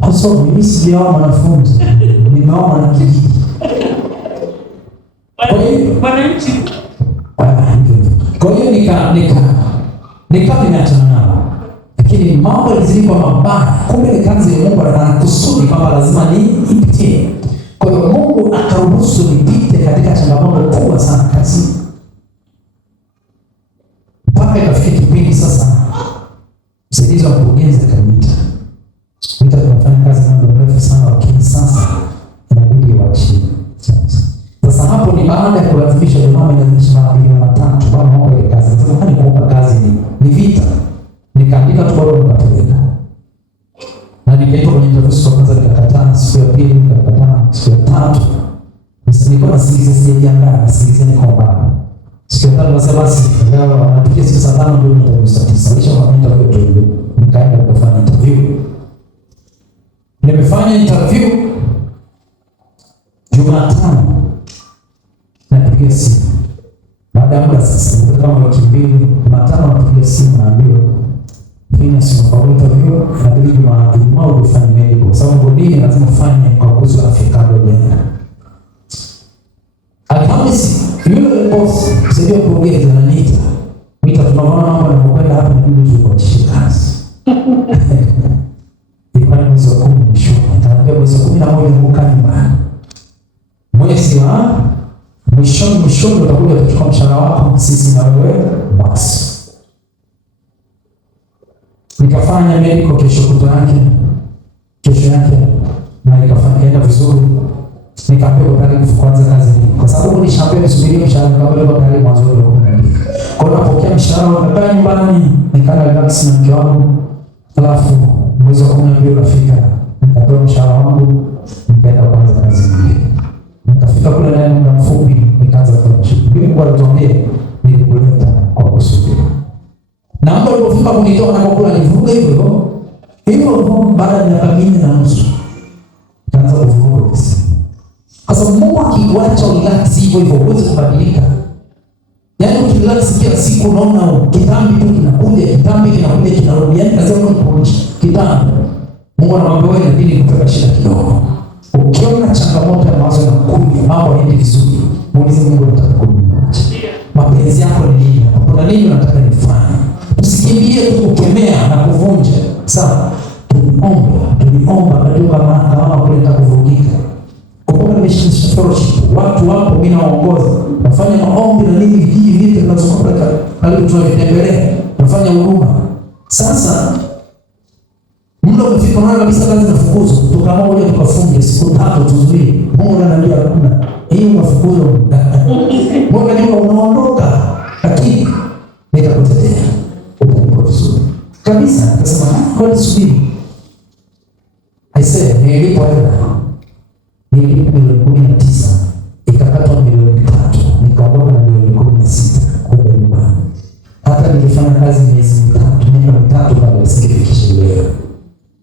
hasomi. Mimi sijaoa mwanafunzi. Nimeoa na kijiji. Kwa hiyo nimeachana nao. Lakini mambo yalizidi kwa mabaya. Kumbe kazi ya Mungu anakusudi kwamba lazima niipitie. Kwa hiyo Mungu akaruhusu nipite katika changamoto kubwa sana kazini. Mpaka ikafika kipindi sasa msaidizi wa mkurugenzi akaniita. Tunafanya kazi muda mrefu sana, lakini sasa inabidi uachie. Sasa hapo ni baada ya kulazimisha jamaa amelazimisha mara 2 mara 3 bwana mambo ya kazi. Sasa hadi kuomba kazi ni vita. Nikaandika tu barua nikapeleka. Na nikaitwa kwenye interview kwanza nikakataa, siku ya pili nikakataa, siku ya tatu. Sasa nilikuwa nasijiandaa, nikaomba. Siku ya tatu nasema basi leo napitia siku saa 5 ndio nitakuja saa 9. Kisha wakaenda kwa interview. Nikaenda kufanya interview. Nimefanya interview Jumatano. Na anapiga simu. Baada ya muda sasa, kama wiki mbili, Jumatano anapiga simu naambiwa Phineas unafaulika vio, inabidi Ijumaa ufanye medical. Sababu bodini lazima ufanye ukaguzi wa afya kabla hujaenda. Alhamisi, yule boss sio kuongea ananiita. Mita tunaona mambo yanakwenda hapa na bibi tukuachishe kazi. Ilikuwa ni mwezi wa 10 mwishoni. Ataambia mwezi wa 11 mkaa nyumbani. Mwezi wa mwishoni utakuja kuchukua mshahara wako, sisi na wewe basi. Nikafanya medical kesho yake na ikafanya vizuri. Nikapewa taarifa kwanza kazi kwa sababu nishapewa nisubiri mshahara kabla ya tarehe mwanzo wa 12. Kwa hiyo napokea mshahara wa nyumbani, nikaenda relax na mke wangu. Alafu mwezi wa 12 unafika, nikapewa mshahara wangu, nikaenda kwanza kazi nyingine. Nikafika kule ndani muda mfupi, nikaanza kufanya shughuli. Mungu alituambia nilikuleta kwa kusudi. Na hapo alipofika kunitoa na kukula nivuga hivyo. Baada ya miaka 4.5 nikaanza kuvuga kesi. Kwa sababu Mungu akikuacha relax hivyo huwezi kubadilika. Yaani ukirelax kila siku unaona kitambi tu kinakuja kinarudi. Yaani kazi yako ni kurudisha kitambi. Mungu anamwambia wewe inabidi kutoka shida kidogo. Ukiona changamoto ya mawazo yanakuja, mambo hayaendi vizuri, muulize Mungu anataka kuniacha. Mapenzi yako ni nini? Kuna nini unataka nifanye? Usikimbilie tu kukemea na kuvunja. Sawa? Tuliomba katika kama kuleta kuvunjika. Kumbuka nimeshiriki fellowship. Watu wapo mimi naongoza. Nafanya maombi na nini vijiji vitu tunazunguka karibu tunatembelea. Nafanya huduma. Sasa muda umefika mara kabisa kazi nafukuzwa. Tukamoja tukafunge siku 3 tuzuri. Mungu ananiambia hakuna. Hiyo mafukuzo. Mungu ananiambia unaondoka. Lakini nitakutetea. Upo vizuri. Kabisa akasema kwa subiri. I said nilipo milioni 19 ikakatwa milioni 3 nikaondoka na milioni 16 kwa nyumbani. Hata nilifanya kazi miezi 3 baada ya sikifikisha leo.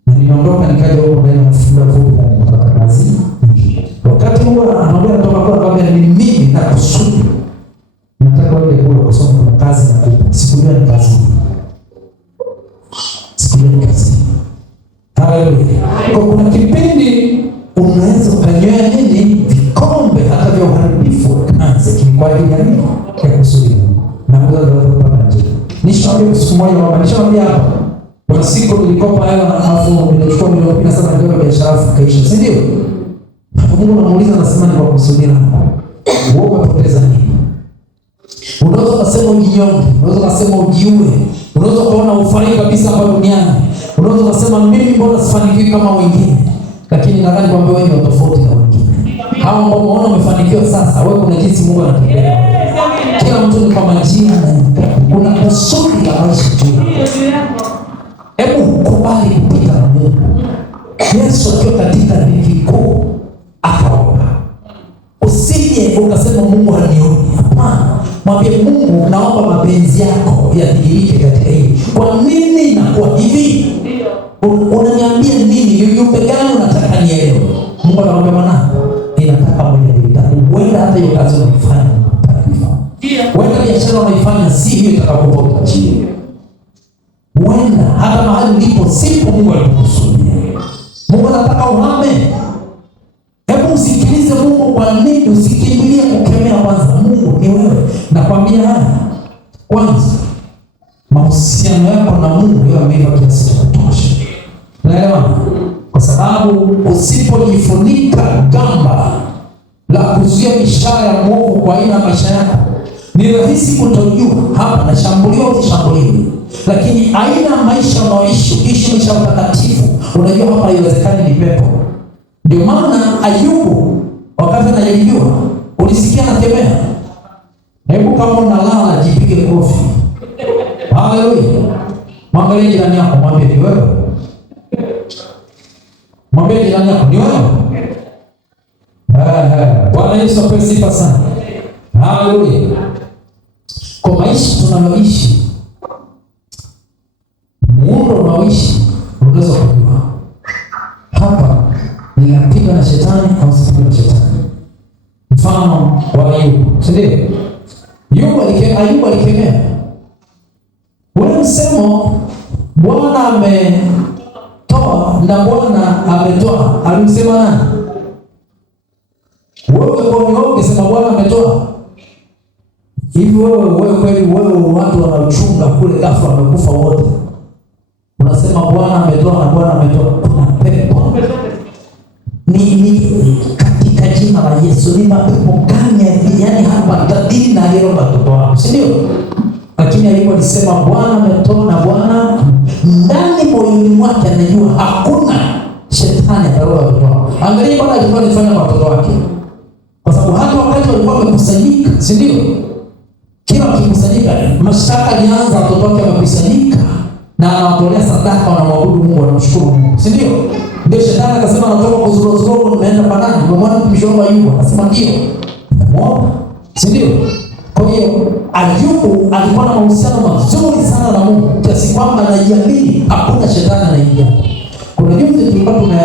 Na niliondoka nikaja huko ndani ya mfumo mfupi na nikapata kazi nyingine. Wakati Mungu anamwambia toka kwa kwamba ni mimi na kusudi. Nataka wewe kule kusoma kuna kazi na kupa. Sikujua ni kazi. Haleluya. Kwa kuna kipindi unaweza ukanywea nini vikombe hata vya uharibifu kanze kwa ajili ya nini? Kwa kusudi. Na Mungu anataka nje. Nishawaambia siku moja wameshawaambia hapa. Kuna siku nilikopa hela alafu nilichukua milioni 17 ndio biashara kaisha. Si ndio? Mungu anamuuliza anasema ni kwa kusudi langu. Wewe umepoteza nini? Unaweza kusema ujinyonge, unaweza kusema ujiue, unaweza kuona ufai kabisa hapa duniani. Unaweza kusema mimi mbona sifanikiwi kama wengine? Lakini nadhani kwamba wewe ni tofauti na wengine. Hao ambao unaona umefanikiwa sasa, wewe kuna jinsi Mungu anatendea. Kila mtu ni kwa majina na kuna kusudi la maisha tu. Hebu kubali kupita na Mungu. Yesu akiwa katika dhiki kuu akaomba. Usije ukasema Mungu hanioni. Hapana. Mwambie Mungu naomba mapenzi yako yadhihirike katika hili. Kwa nini na kwa hivi? Unaniambia nini? Ni ujumbe gani unataka nielewe? Mungu anamwambia mwanangu, ninataka moja mbili tatu. Huenda hata hiyo kazi unaifanya huenda biashara unaifanya si hiyo itakapokupa utajiri. Huenda hata mahali ulipo sipo Mungu alikusudia. Mungu anataka uhame. Hebu usikilize Mungu. Kwa nini usikimbilie kukemea kwanza? Mungu ni wewe. Nakwambia haya. Kwanza mahusiano yako na Mungu yameiva kiasi cha kutosha. Unaelewa? Kwa sababu usipojifunika gamba la kuzuia mishale ya mwovu kwa aina ya maisha yako, ni rahisi kutojua hapa na shambuliwa usishambuliwe. Lakini aina ya maisha unaoishi, ishi maisha mtakatifu, unajua hapa haiwezekani ni pepo. Ndio maana Ayubu wakati anajaribiwa, ulisikia anakemea. Hebu kama unalala jipige kofi. Haleluya. Mwangalie jirani yako, mwambie ni wewe. Mwambie jirani yako ni wewe. Bwana Yesu apewe sifa sana. Haleluya. Kwa maisha tunayoishi, muundo unaoishi, unaweza kujua hapa ninapiga na shetani au sipigwa na shetani. mfano wa Ayubu, si ndio? Ayubu alikemea ule msemo, Bwana ametoa na Bwana ametoa. Alimsema nani? Wewe kwa ungesema Bwana ametoa. Hivi wewe kweli watu wanachunga kule ghafla wamekufa wote, unasema Bwana ametoa na Bwana ametoa? Kuna pepo ni katika jina la Yesu. Ni mapepo gani yani hapa tadini na leo watoto wao, si ndio? Lakini Ayubu alisema Bwana ametoa na Bwana ndani moyoni mwake anajua hakuna shetani ataroa watoto wao. Angalia Bwana alikuwa anafanya kwa watoto wake, kwa sababu hata wakati walikuwa wamekusanyika, si ndio? Kila wakikusanyika, mashtaka alianza, watoto wake wamekusanyika na anawatolea sadaka, wanamwabudu Mungu, wanamshukuru Mungu, si ndio? Ndio shetani akasema anatoka kuzurura, nimeenda kwa nani? Umemwona mtumishi wangu Ayubu? Akasema ndio. Umeona? Si ndio? Kwa hiyo Ayubu alikuwa na mahusiano mazuri sana na Mungu kiasi kwamba anajiamini hakuna shetani anaingia. Kuna juzi tulikuwa kuna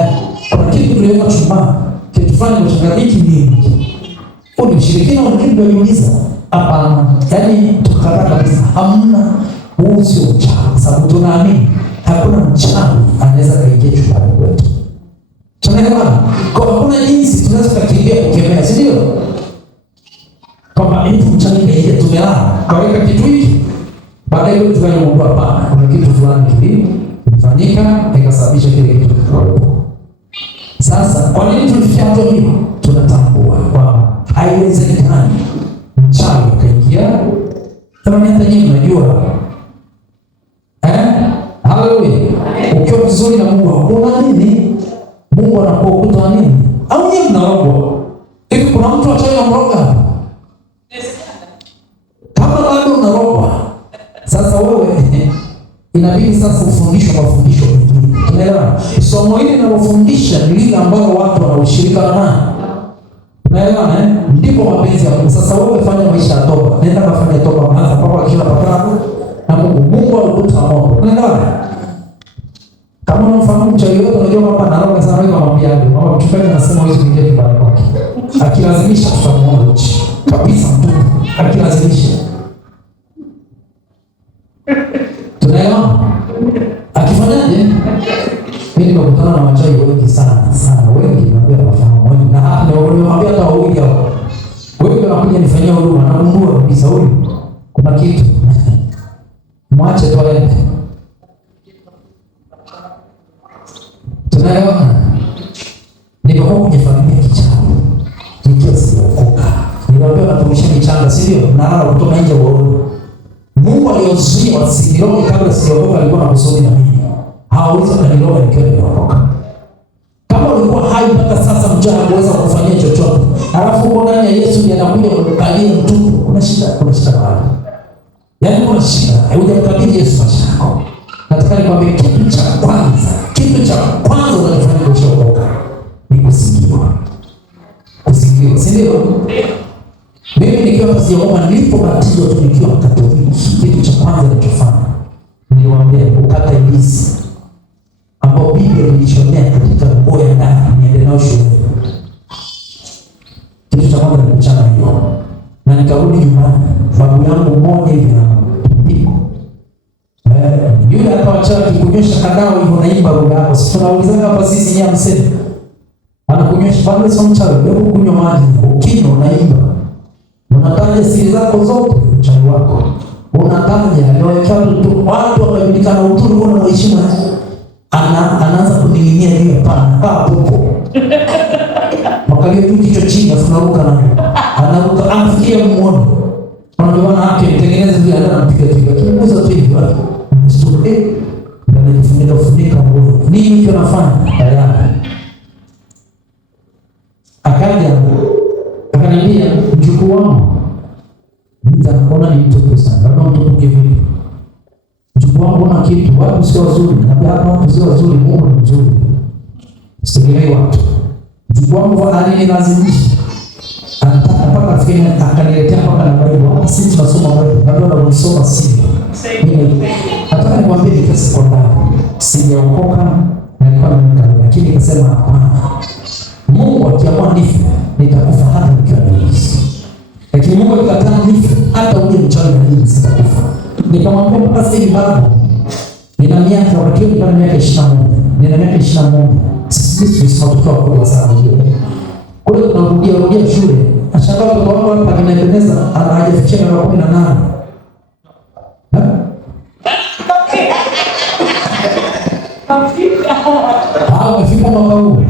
kitu tuliweka chumbani, kitu fulani mchanganyiki nini? Ni ushirikina wa kitu aliuliza. Hapana. Yaani tukakataa kabisa. Hamna, huu sio uchawi, sababu tunaamini hakuna mchawi anaweza kaingia chumbani kwetu. Tunaelewana? Kwa hakuna jinsi tunaweza kukimbia kukemea, si ndio? Kwamba mtu mchawi kaingia, tumelala kaweka kitu hiki, baadaye wewe tufanye mambo. Hapana, kuna kitu fulani kilifanyika ikasababisha kile kitu kuwepo. Sasa kwa nini tulifikia hapo hiyo? Tunatambua kwamba haiwezekani mchawi kaingia. Kama hata nyinyi mnajua haleluya, ukiwa vizuri na Mungu hakuna nini, Mungu anakukuta nini? Au nyinyi mnaogwa hivi? Kuna mtu achaye mroga kama bado unarogwa. Sasa wewe inabidi sasa ufundishwe mafundisho mengine. Unaelewa? Somo hili linalofundisha ni lile ambalo watu wanaushirika na nani. Unaelewa? Ndipo mapenzi ya Mungu. Sasa wewe fanya maisha ya toba. Nenda kafanya toba kwanza mpaka kila patano na Mungu alikuta moto. Unaelewa? Kama unamfahamu mchawi yote, unajua kwamba naroga sana wewe, mamwambia hapo. Mama mchungaji anasema hizo nyingine kwa kwake. Akilazimisha tutamuona uchi. Kabisa mtu. Akilazimisha. Tunaelewa? Akifanyaje? Mimi nimekutana na wachawi wengi sana, wengi naambia wafahamu wengi. Na hata nimewambia hata wawili hao. Wewe unakuja nifanyia huduma na Mungu kabisa huyu. Kuna kitu. Mwache tu aende. Tunaelewa? Nimekuwa kwenye familia kichawi. Nikiwa sijaokoka. Niliwaambia watumishi michanga, si ndio? Nalala kutoka nje uone. Mungu aliyozuia wasiniroge kabla sijaokoka, alikuwa na kusudi na mimi. Hawawezi kuniroga nikiwa nimeokoka. Kama ulikuwa hai mpaka sasa mchana kuweza kufanyia chochote, alafu uko ndani ya Yesu ndiye anakuja kukukalia mtupu, kuna shida mahali. Yaani kuna shida, hujamkabidhi Yesu maisha yako. Nataka nikwambie kitu cha kwanza unachofanya ukishaokoka ni kusikiwa. Kusikiwa, si ndio? Mimi nikiwa sijaokoka, nilipobatizwa tu nikiwa Katoliki, kitu cha kwanza nilichofanya niliwaambia ukata ibilisi ambao Biblia ilishonea katika nguo ya ndani niende nao shule. Kitu cha kwanza nilichana hiyo. Na nikarudi nyumbani, babu yangu mmoja hivi na yule akawacha kunyosha kadao hivyo, naimba lugha yako. Sisi tunaulizana hapa sisi nyama mseme. Anakunyosha bado sio mchawi, wewe kunywa maji, ukinywa unaimba. Unataja siri zako zote, mchawi wako. Unataja alioweka watu wakajulikana uturi kuna mheshimiwa. Anaanza kuning'inia juu hapana, kaa popo. Makalia tu kichwa chini afunaruka na anaruka amfikia muone. Anaona haki mtengeneze vile anampiga kimuza tu hivi. Anajifunika nguo. Nini kinafanya? Tayari. Akaja akaniambia mjukuu wangu, nitakuona ni mtupu sana. Labda mtupu kivipi? Mjukuu wangu una kitu, watu sio wazuri. Naambia hapa watu sio wazuri, Mungu ni mzuri. Sitegemei watu. Mjukuu wangu alinilazimisha. Anataka mpaka afike akaniletea mpaka na Biblia. Hapa sisi tunasoma Biblia. Labda unasoma sisi. Nataka nikwambie ni kesi kwa ndani. Sijaokoka na nilikuwa nimekana, lakini nikasema hapana. Mungu akiamua nife, nitakufa hata nikiwa niishi. Mungu akikataa nife, hata uje mchawi na mimi sitakufa. Nikamwambia mpaka sasa hivi babu, nina miaka wakati huo nilikuwa na miaka 21. Nina miaka 21. Sisi tulisoma tukiwa wakubwa sana hiyo. Kule tunarudia shule. Ashangaa watoto wangu hapa kinaendeleza hajafikia miaka 18. Wamefika mwaka huu.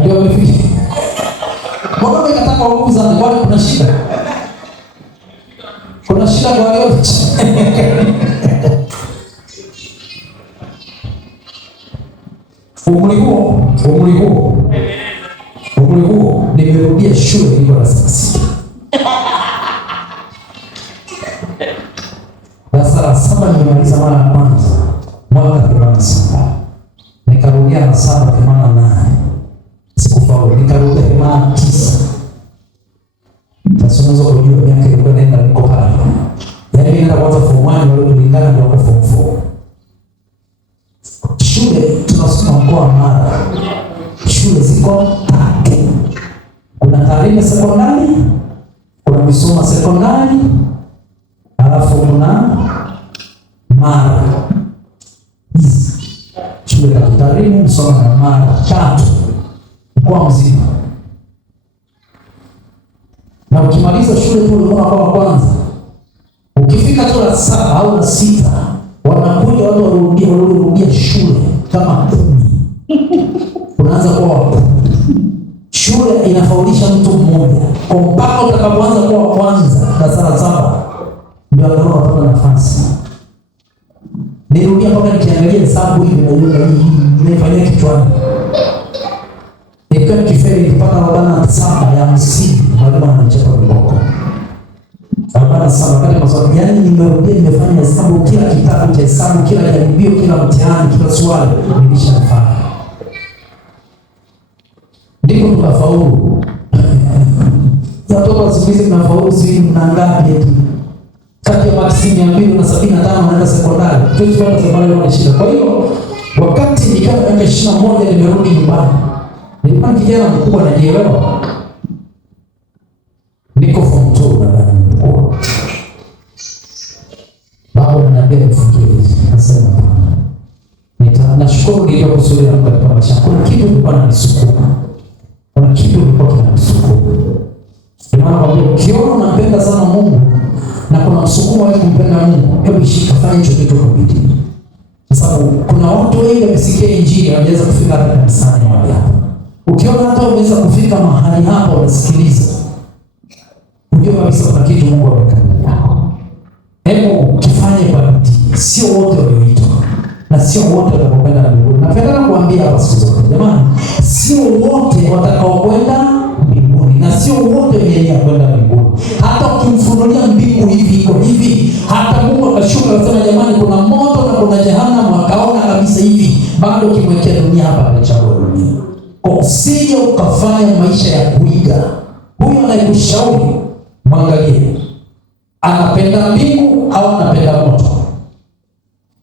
Ndio wamefika. Mbona umekataka kuuza kwani kuna shida? Kuna shida kwa leo. Umri huo nimerudia shule niko darasa 6. Darasa la 7 nimemaliza mara ya kwanza mwaka 87. Nikarudia na 88. Sikufaulu, nikarudia 89. Sasa unaweza kujua miaka ilikuwa inaenda niko pale. Yaani mimi nenda kwanza form 1 wale tulingana ndio kwa form 4. Shule tunasoma mkoa wa Mara. Shule ziko 3. Kuna Tarime sekondari, kuna Misoma sekondari, alafu kuna Mara. Shule ya Tarime, Misoma na Mara 3 mkoa mzima. Na ukimaliza shule tu unakuwa wa kwanza. Ukifika tu la 7 au la 6 wanakuja watu warudia shule kama 10. Unaanza kuwa shule inafaulisha mtu mmoja. Kwa mpaka utakapoanza kuwa wa kwanza darasa la 7 ndio ndio unapata nafasi. Nirudia mpaka nikiangalia hesabu hivi na yule nimefanyia kichwani. Nikiwa kifeli mpaka 47 ya msingi mwalimu ananichapa viboko. 47 wakati masomo yani nimerudia nimefanya hesabu kila kitabu cha hesabu, kila jaribio, kila mtihani, kila swali nilishafanya. Ndipo tukafaulu. Watoto wa siku hizi tunafaulu si na ngapi eti. Kati ya maksi 275 naenda sekondari. Tulipoanza sekondari ni shida. Kwa hiyo wakati nikiwa miaka 21 nimerudi nyumbani. Nilikuwa kijana mkubwa najielewa. Niko form 2 na mkubwa. Baba ananiambia nifungie. Nasema nashukuru ndio kusudi yangu katika maisha. Kuna kitu kilikuwa kinanisukuma. Kuna kitu kilikuwa kinanisukuma. Kwa maana ukiona unampenda sana Mungu na kuna msukumo wa kumpenda Mungu, hebu shika, fanya hicho kitu kwa bidii. Kwa sababu kuna watu wengi wamesikia injili hawajaweza kufika hata kanisani mahali hapa. Ukiona hata umeweza kufika mahali hapa unasikiliza, unajua kabisa kuna kitu Mungu ameweka ndani yako. Hebu kifanye kwa bidii. Sio wote walioitwa na sio wote watakaokwenda mbinguni. Napenda kuambia hapa siku zote, jamani, sio wote watakaokwenda mbinguni na sio wote wenye kwenda mbinguni. Hata ukimfunulia mbingu hivi iko hivi, hata Mungu akashuka akasema jamani kuna moto na kuna jehanamu, akaona kabisa hivi, bado ukimwekea dunia hapa anachagua dunia. Kwa usije ukafanya maisha ya kuiga. Huyu anayekushauri mwangalie, anapenda mbingu au anapenda moto?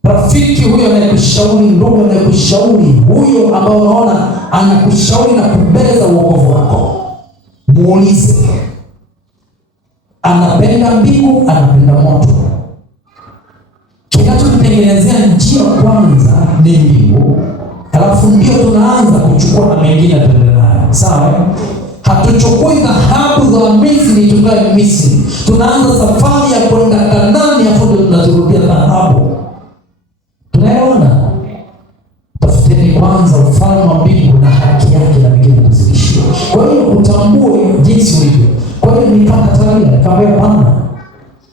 Rafiki huyo anayekushauri, ndugu anayekushauri, huyo ambao unaona anakushauri na kubeza wokovu wako, muulize, anapenda mbingu, anapenda moto? Kinachotengenezea njia kwanza ni mbingu, halafu ndio tunaanza kuchukua na mengine tuendelee. Sawa? Hatuchukui dhahabu za Misri tukae Misri. Tunaanza safari ya kwenda Kanaani, hapo ndio tunaturudia dhahabu. Tunaona, tafuteni kwanza ufalme wa mbingu na haki yake na mengine kuzidishiwa. Kwa hiyo utambue jinsi ulivyo. Kwa hiyo nikakatalia, nikamwambia Bwana,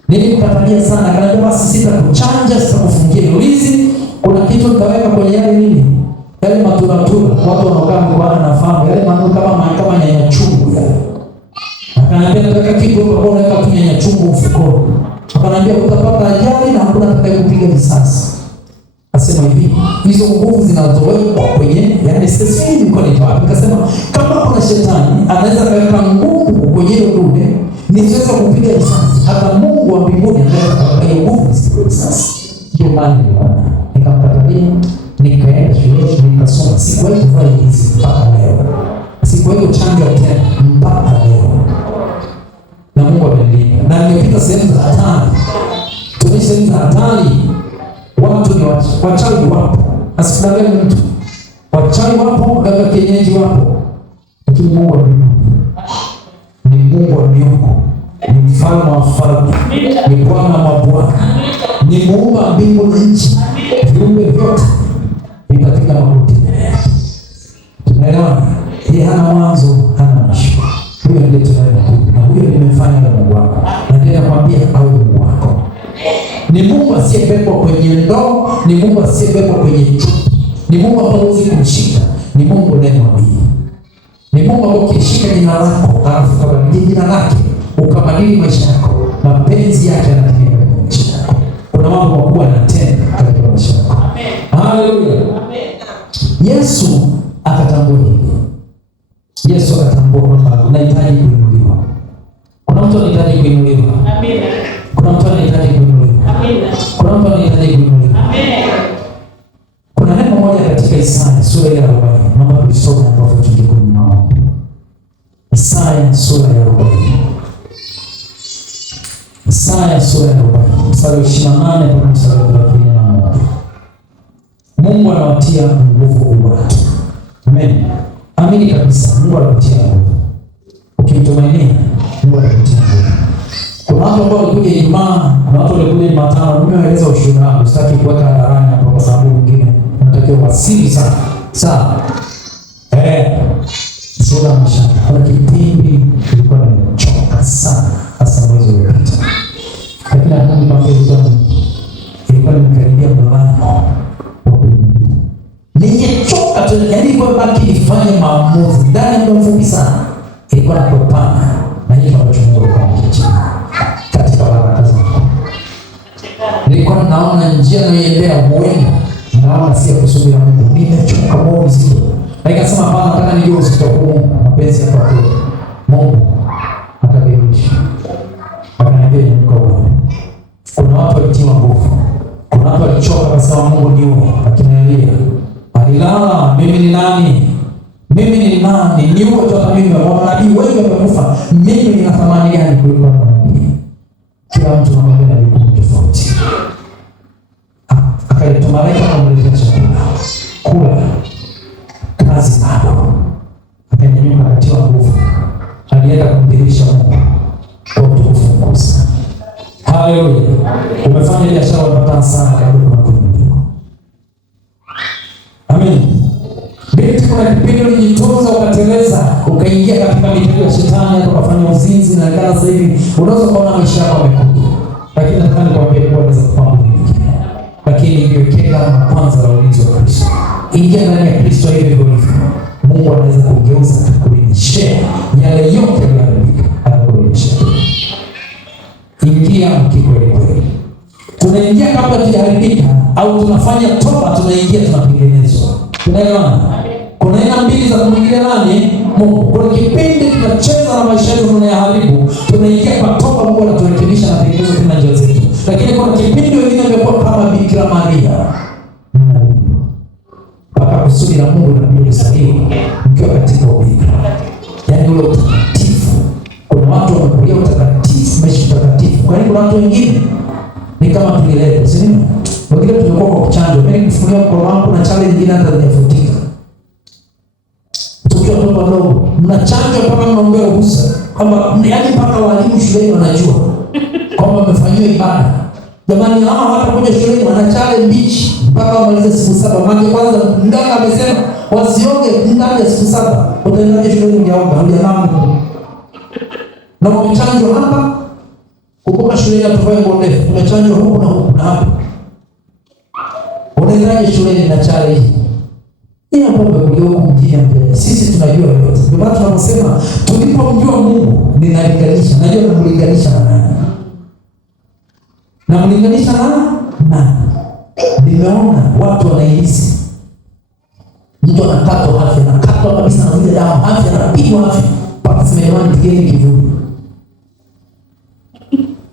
nilikatalia sana, akaniambia basi sitakuchanja, sitakufungia hirizi. Kuna kitu nikaweka kwenye yale nini? Yale maturatura, watu wanaokaa mkoani na fahamu, yale maneno kama nyanya chungu yale. Akaniambia nataka kitu hapo unaweka tu nyanya chungu mfukoni. Akaniambia utapata ajali na hakuna atakayekupiga risasi. Asema hivi, hizo nguvu zinazowekwa kwenye yani sisi mko ni wapi? Akasema kama kuna shetani anaweza kuweka nguvu kwenye ile dude, niweza kupiga risasi. Hata Mungu wa mbinguni anaweza kuweka nguvu isipige risasi. Ndio maana nikamkatalia, nikaenda shule nikasoma. Sikuwahi kufanya hizi mpaka leo. Sikuwahi kuchanja tena mpaka leo. tumepita sehemu za hatari, tumeishi sehemu za hatari. Watu ni wachawi wapo, asikudanganye mtu. Wachawi wapo, waganga kienyeji wapo, lakini Mungu wa mbinguni ni Mungu wa miungu, ni mfalme wa falme, ni Bwana wa bwana, ni muumba mbingu na nchi, viumbe vyote vikapiga magoti. Tunaelewana? Yeye hana mwanzo, hana mwisho. Huyo ndiye tunayemwabudu, na huyo nimemfanya Mungu wako, na ndiye nakwambia awe Mungu wako. Ni Mungu asiyebebwa kwenye ndoo, ni Mungu asiyebebwa kwenye chupa, ni Mungu ambaye huwezi kumshika, ni Mungu unayemwamini, ni Mungu ambaye ukishika jina lako alafu ukabadili jina lake ukabadili maisha yako, mapenzi yake yanatimia kwenye maisha yako. Kuna mambo makubwa yanatenda katika maisha yako. Haleluya! Yesu akatambua hivi. Yesu akatambua kwamba unahitaji kuinuliwa. Kuna mtu anahitaji kuinuliwa. Amina. Kuna mtu anahitaji kuinuliwa. Amina. Kuna mtu anahitaji kuinuliwa. Amina. Kuna neno moja katika Isaya sura ya 40. Naomba tulisome hapo tukiwa kwenye maombi. Isaya sura ya 40. Isaya sura ya 40. Mstari wa 28 mpaka mstari wa 31. Mungu anawatia nguvu watu. Amen. Amini kabisa, Mungu anakutia nguvu. Ukimtumainia, Mungu anakutia nguvu. Kuna watu ambao walikuja Ijumaa, kuna watu walikuja Jumatano, nimeeleza ushuhuda wangu, sitaki kuweka hadharani hapo kwa sababu nyingine unatakiwa wasili sana. Sawa. Sura mashaka. Kuna kipindi kilikuwa nimechoka sana, hasa mwezi uliopita. Lakini Mungu mpaka ilikuwa nimekaribia mlango. Nimechoka tu, yaani kwa baki nifanye maamuzi ndani ya muda mfupi sana. Ilikuwa nakopana na hiyo ambacho Mungu alikuwa katika baraka zako. Nilikuwa naona njia nayoendea huenda, naona si ya kusubiri Mungu. Nimechoka moyo mzito. Na nikasema hapana, nataka nijue uzito huu, mapenzi yako kwa Mungu. Akabadilisha. Akaniambia nyuka wewe. Kuna watu walitiwa nguvu. Kuna watu walichoka wakasema Mungu niue. Akiniambia alilala, mimi ni nani? Mimi ni nani? Niue tu hata mimi. Manabii wengi wamekufa. Mimi nina thamani gani kuliko manabii? Kila mtu anamwambia na jukumu tofauti. Akaitwa malaika akamletea chakula. Kula. Kazi bado. Akanyanyuka akatiwa nguvu. Alienda kumdirisha Mungu kwa utukufu mkuu sana. Haleluya. Umefanya biashara unapata sana kabla kuna kuinuliwa. Amen. Binti, kuna kipindi ulijitoza ukateleza, ukaingia katika mitego ya shetani, ukafanya uzinzi na kana sasa hivi unaweza kuona maisha yako yamekuja. Lakini nataka nikwambie kwa unaweza kufanya hivyo. Lakini jiwekee kama kwanza la ulinzi wa Kristo. Ingia ndani ya Kristo hivi hivyo. Mungu anaweza kugeuza kukurudishia yale yote yaliyoharibika, atakurudishia. Ingia mkikweli kweli. Tunaingia kabla tujaharibika au tunafanya toba, tunaingia tunatengenezwa. Tunaelewana? Kuna aina mbili za kumwingilia nani? Mungu. Kuna kipindi tunacheza na maisha yetu tunayaharibu, tunaingia kwa toba, Mungu anaturekebisha na kutengeneza tena njia zetu. Lakini kuna kipindi wengine wamekuwa kama Bikira Maria. Mpaka kusudi la Mungu na kulisaliwa mkiwa katika ubikira. Yaani ule utakatifu. Kuna watu wamekulia utakatifu, maisha utakatifu. Kwa nini kuna watu wengine ni kama tulileta, si nini? Wengine tumekuwa kwa kuchanjwa. Mimi nikifungia mkono wangu na challenge nyingine hata zinafutika. Tukiwa watoto wadogo, mnachanjwa mpaka mnaombea ruhusa. Kwamba yaani mpaka walimu shuleni wanajua kwamba mmefanyiwa ibada. Jamani, hao hata kuja shuleni wana challenge mbichi mpaka wamalize siku 7. Maana kwanza mganga amesema wasioge ndani ya siku 7. Utaendaje shuleni ungeomba? Hujanamu. Na wamechanjwa hapa. Kumbuka shuleni hatuvae nguo ndefu. Umechanjwa huku na huku na hapa. Unaendaje shuleni na challenge? Ni hapo umekuja huku mjini mbele. Sisi tunajua yote. Ndio maana tunasema tulipomjua Mungu ninalinganisha. Najua namlinganisha na nani? Namlinganisha na nani? Nimeona watu wanahisi. Mtu anakatwa afya, anakatwa kabisa na zile damu, afya anapigwa afya. Mpaka semeni pigeni kivuli.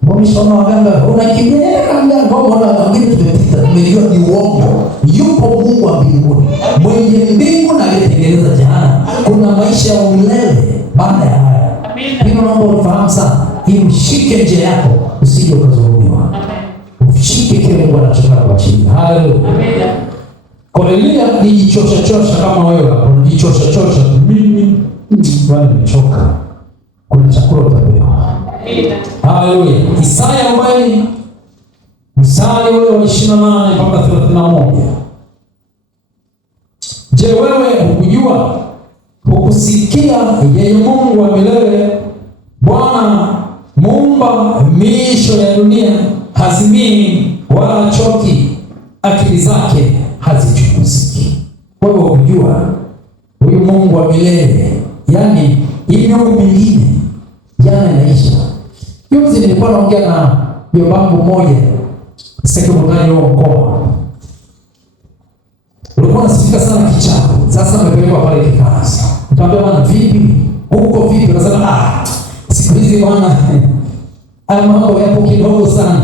Mbona waganga unakimbia kama ngoma na wengine tumepita, tumejua ni uongo. Yupo Mungu wa mbinguni, mwenye mbingu na aliyetengeneza jehanamu. Kuna maisha ya milele baada ya haya. Amina. Naomba ufahamu sana, hii mshike njia yako. usije ukazulumiwa. Ushike kile Mungu anachotaka kuachilia. Haleluya. Amen. Kwa Elia nijichosha kama wewe hapo, nijichosha mimi bwana nimechoka. Kuna chakula utapewa. Amen. Haleluya. Isaya ambaye mstari ule wa 28 mpaka 31. Je, wewe hukujua? Hukusikia yeye Mungu wa milele, Bwana muumba miisho ya dunia, hazimii wala choki, akili zake hazichunguziki. Wewe hukujua huyu Mungu wa milele, yaani hii miungu mingine jana inaisha. Juzi nilikuwa naongea na babangu mmoja sekondari wa mkoa. Ulikuwa unasifika sana Kichapo. Sasa amepelekwa pale Kikazi. Nikamwambia bwana vipi? Huko vipi? Akasema siku hizi bwana haya mambo yapo kidogo sana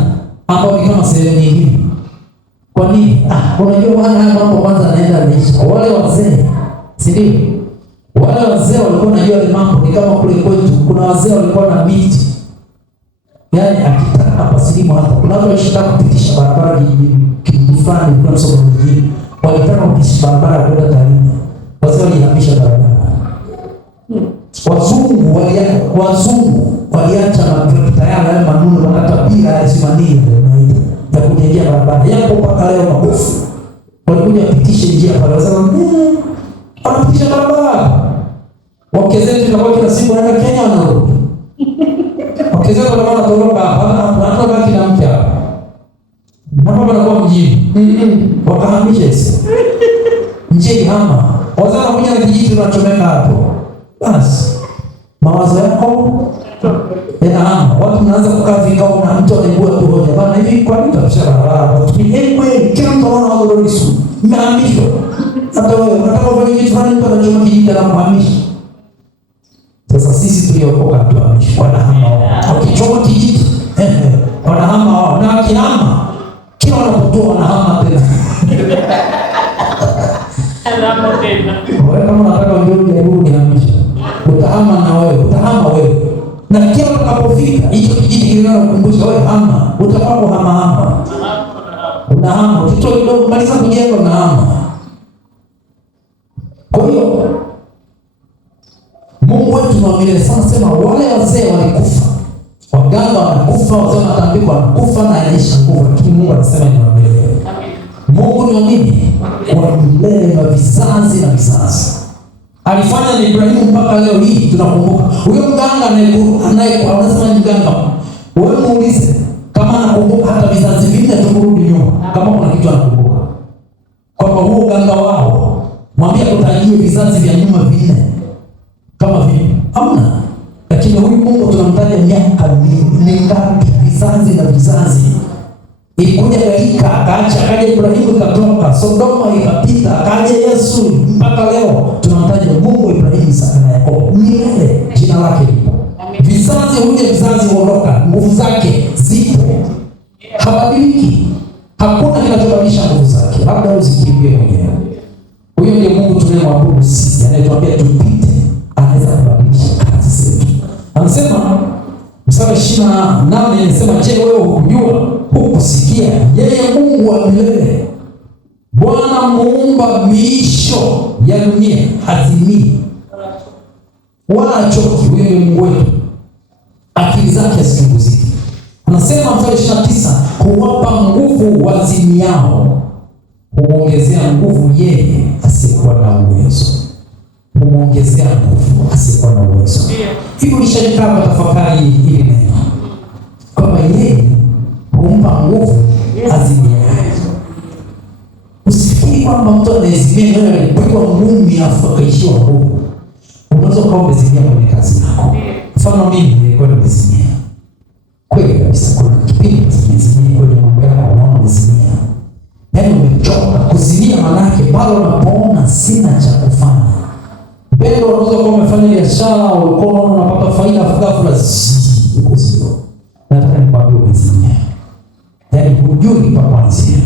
ambao ni kama sehemu nyingine. Kwa nini? Unajua bwana haya mambo kwanza anaenda naisha. Wale wazee, si ndio? Wale wazee walikuwa wanajua ile mambo ni kama kule kwetu. Kuna wazee walikuwa na miti. Yaani akitaka pasilimu hata. Kuna watu walishinda kupitisha barabara kijiji fulani kuna msomo mwingine. Walitaka kupitisha barabara kwenda Tarime. Wazee walihamisha barabara. Wazungu waliacha matrekta yao yale manuno wanatapia yale simania ya kujengea barabara. Yapo mpaka leo magofu. Walikuja kupitisha njia pale. Wasema wanapitisha barabara. Wakezetu tunakuwa kila siku wanaenda Kenya wanarudi. Wakezetu wanakuwa wanatoroka hapa, wanatoka kila mtu hapa. Naomba wanakuwa mjini. Wakahamisha hizo. Njia hama. Wazee wanakuja na kijiji tunachomeka hapo. Basi mawazo yako yanahama. Watu mnaanza kukaa vikao na mtu anaibua tu hoja. Bana hivi kwa nini tutasha barabara? Kweli kila mtu anaona wazo lolote. Mmehamishwa. Hata wewe unataka kufanya kitu fulani mtu anachoma kijiji na kuhamisha. Sasa sisi tuliokoka tuhamishwa. Wanahama wao. Wakichoma kijiji wanahama wao. Na wakihama kila wanapotoa wanahama tena. Wewe kama unataka ujue rudi hamisha. Utahama na wewe, utahama wewe. Na kila utakapofika hicho kijiji kinachokukumbusha wewe hama, utakapo hama. Unahama, ukitoa kidogo maliza kujenga unahama. Kwa hiyo Mungu wetu wa milele sana sema wale wazee walikufa. Waganga wanakufa, wazee wanatambikwa wanakufa na anaisha nguvu, lakini Mungu anasema ni wa milele. Mungu ni wa nini? Wa milele na vizazi na vizazi. Alifanya na Ibrahimu mpaka leo hii tunakumbuka. Huyo mganga anayekuwa anasema mganga. Wewe muulize kama anakumbuka hata vizazi vinne turudi nyuma. Kama kuna kitu anakumbuka. Kwamba huo mganga wao mwambie kutajie vizazi vya nyuma vinne. Kama vile hamna. Lakini huyu Mungu tunamtaja miaka mingapi, vizazi na vizazi. Ilikuja gharika, akaja Ibrahimu ikatoka, Sodoma ikapita, akaja Yesu mpaka leo tunamtaja Mungu Ibrahimu, Isaka na Yakobo. Milele jina lake lipo. Vizazi huja vizazi huondoka, nguvu zake zipo. Habadiliki. Hakuna kinachobadilisha nguvu zake. Labda usikimbie mwenyewe. Huyo ndiye Mungu tunayemwabudu sisi, anayetuambia tupite, anaweza kubadilisha kazi zetu. Anasema mstari 28 anasema je, wewe hukujua? Hukusikia yeye Mungu wa milele, Bwana muumba miisho ya dunia, hazimii wala choki. Huyo ni Mungu wetu, akili zake hazichunguziki. Anasema mstari 29 huwapa nguvu wazimiao, humwongezea nguvu yeye asiyekuwa na uwezo. Humwongezea nguvu asiyekuwa na uwezo. Hivyo nishajikaa tafakari hili neno kwamba yeye humpa nguvu azimiaye. Usifikiri kwamba mtu anayezimia wewe alipigwa ngumi afu akaishiwa nguvu. Unaweza kuwa umezimia kwenye kazi yako. Mfano mimi nilikuwa nimezimia. Kweli kabisa kuna kipindi nimezimia kwenye mambo yako, unaona umezimia. Yaani umechoka. Kuzimia maana yake bado unapoona sina cha kufanya. Bado unaweza kuwa umefanya biashara, ulikuwa unapata faida ghafla uko zero. Nataka nikwambie umezimia. Yaani hujui pa kuanzia.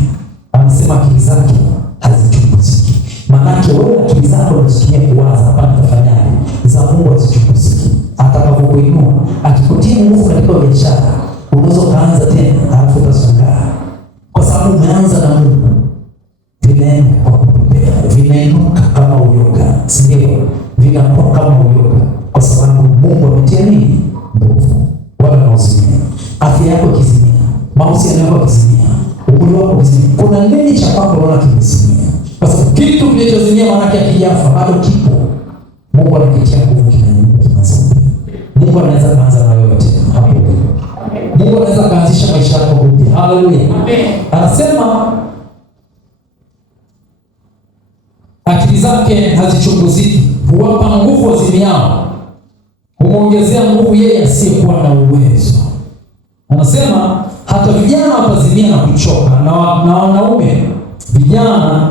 Anasema akili zake hazichunguziki. Maanake wewe akili zako unazitumia kuwaza hapa nitafanyaje? Za Mungu hazichunguziki. Atakapokuinua, akikutia nguvu katika biashara, unaweza kaanza tena, halafu utashangaa kwa sababu umeanza na Mungu. Vinaenda kwa kupepea, vinainuka kama uyoga, si ndio? Vinakuwa kama uyoga kwa sababu Mungu ametia nini? Nguvu. Wala naozimia, afya yako ikizimia, mahusiano yako yakizimia, umri wako ukizimia, kuna nini cha kwako unaona kimezimia? Kwa sababu kitu kilichozimia maana yake hakijafa, bado kipo. Mungu anakitia nguvu, kinazunguka. Mungu anaweza kuanza na wewe tena hapo. Mungu anaweza kuanzisha maisha yako upya. Haleluya. Amen. Anasema akili zake hazichunguziki, huwapa nguvu wazimiao, humwongezea nguvu yeye asiyekuwa na uwezo. Anasema hata vijana watazimia na kuchoka, na wanaume vijana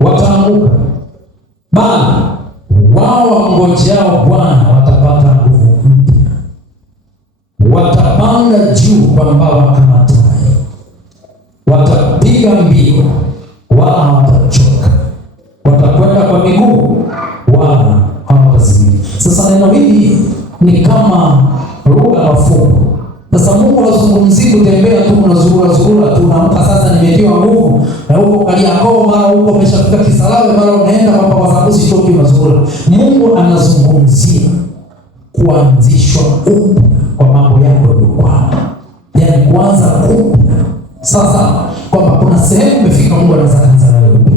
wataanguka, bali wao wangojeao Bwana watapata nguvu mpya, watapanda juu kwa mbawa kama tai, watapiga mbio wala hawatachoka, watakwenda kwa miguu wala hawatazimia. Sasa neno hili ni kama lugha ya fumbo. Sasa Mungu hazungumzii kutembea tu, unazurura tu, unaamka sasa nimetiwa nguvu, na huko Kariakoo, mara huko umeshafika Kisarawe, mara unaenda kwa sababu sitoki unazurura. Mungu anazungumzia kuanzishwa upya kwa mambo yako yaliyokwama, yaani kuanza upya. Sasa kwamba kuna sehemu umefika, Mungu anaweza kuanza nayo upya.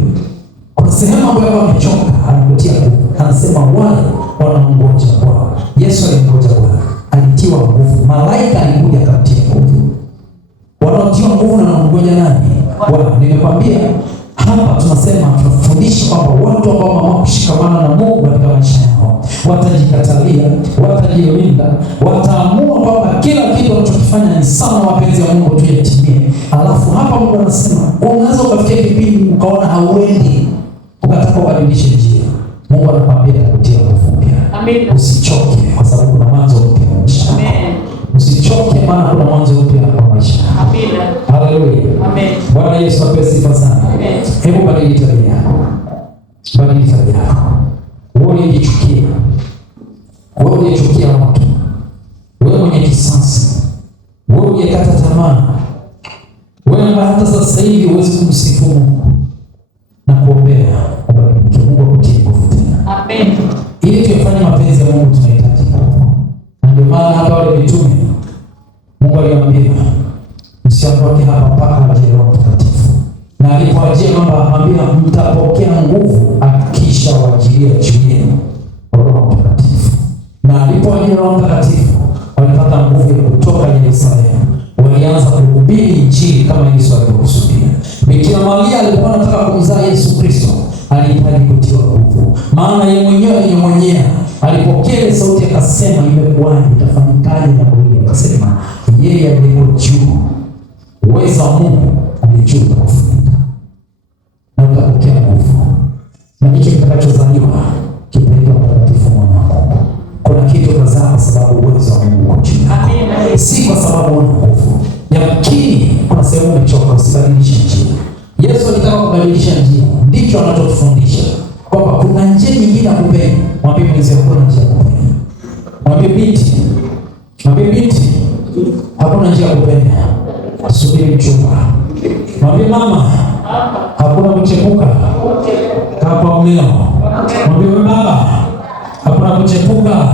Kuna sehemu ambayo amechoka, anakutia nguvu. Anasema wale wanaongoja Bwana. Yesu alingoja Bwana, alitiwa nguvu. Malaika alikuja akamtia nguvu. Wanaotiwa nguvu na wanangoja nani? Bwana. Nimekwambia hapa tunasema, tunafundisha kwamba watu ambao wameamua kushikamana na Mungu katika maisha yao watajikatalia, watajilinda, wataamua kwamba kila kitu wanachokifanya ni sawa mapenzi ya Mungu tu yatimie. Alafu hapa Mungu anasema unaweza ukafikia kipindi ukaona hauendi, ukataka ubadilishe njia. Mungu anakuambia atakutia nguvu mpya. Amen. Usichoke kwa sababu kuna mwanzo mpya wa maisha. Amen. Usichoke maana kuna mwanzo mpya wa maisha. Amen. Haleluya. Amen. Bwana Yesu apewe sifa sana. Amen. Hebu badili tabia yako. Badili tabia yako. Wewe unajichukia. Wewe unajichukia watu. Wewe mwenye kisasi. Wewe unakata tamaa. Wewe hata sasa hivi huwezi kumsifu Mungu na kuombea ubadilike. Mungu akutie nguvu tena. Amen. Ili tuyafanye mapenzi ya Mungu tunahitaji nguvu. Na ndio maana hapa wale mitume Mungu aliwaambia msiondoke hapa mpaka aje Roho Mtakatifu. Na alipowajia kwamba amwambia mtapokea nguvu akisha wajilia juu yenu Roho Mtakatifu. Na alipowajia Roho Mtakatifu walipata nguvu ya kutoka Yerusalemu. Walianza kuhubiri Injili kama Yesu alivyokusudia. Bikira Maria alipokuwa anataka kumzaa Yesu Kristo alihitaji kutiwa nguvu. Maana yeye mwenyewe alinyong'onyea. Alipokea sauti akasema imekuwaje, itafanyikaje jambo hili? Akasema yeye aliyeko juu, uwezo wa Mungu aliye juu utakufunika. Na utapokea nguvu. Na hicho kitakachozaliwa kitaitwa mtakatifu mwana wa Mungu. Kuna kitu kazaa kwa sababu uwezo wa Mungu uko juu. Amen. Si kwa sababu una nguvu. Yamkini kuna sehemu umechoka, usibadilishe njia. Yesu alitaka kubadilisha njia. Ndicho anachotufundisha kwamba kuna njia nyingine ya kupenya. Mwambie mwenzio kuna njia ya kupenya. Mwambie binti hakuna njia ya kupenya. Subiri mchumba. Mwambie mama hakuna kuchepuka. Hapa mleo. Mwambie baba hakuna kuchepuka.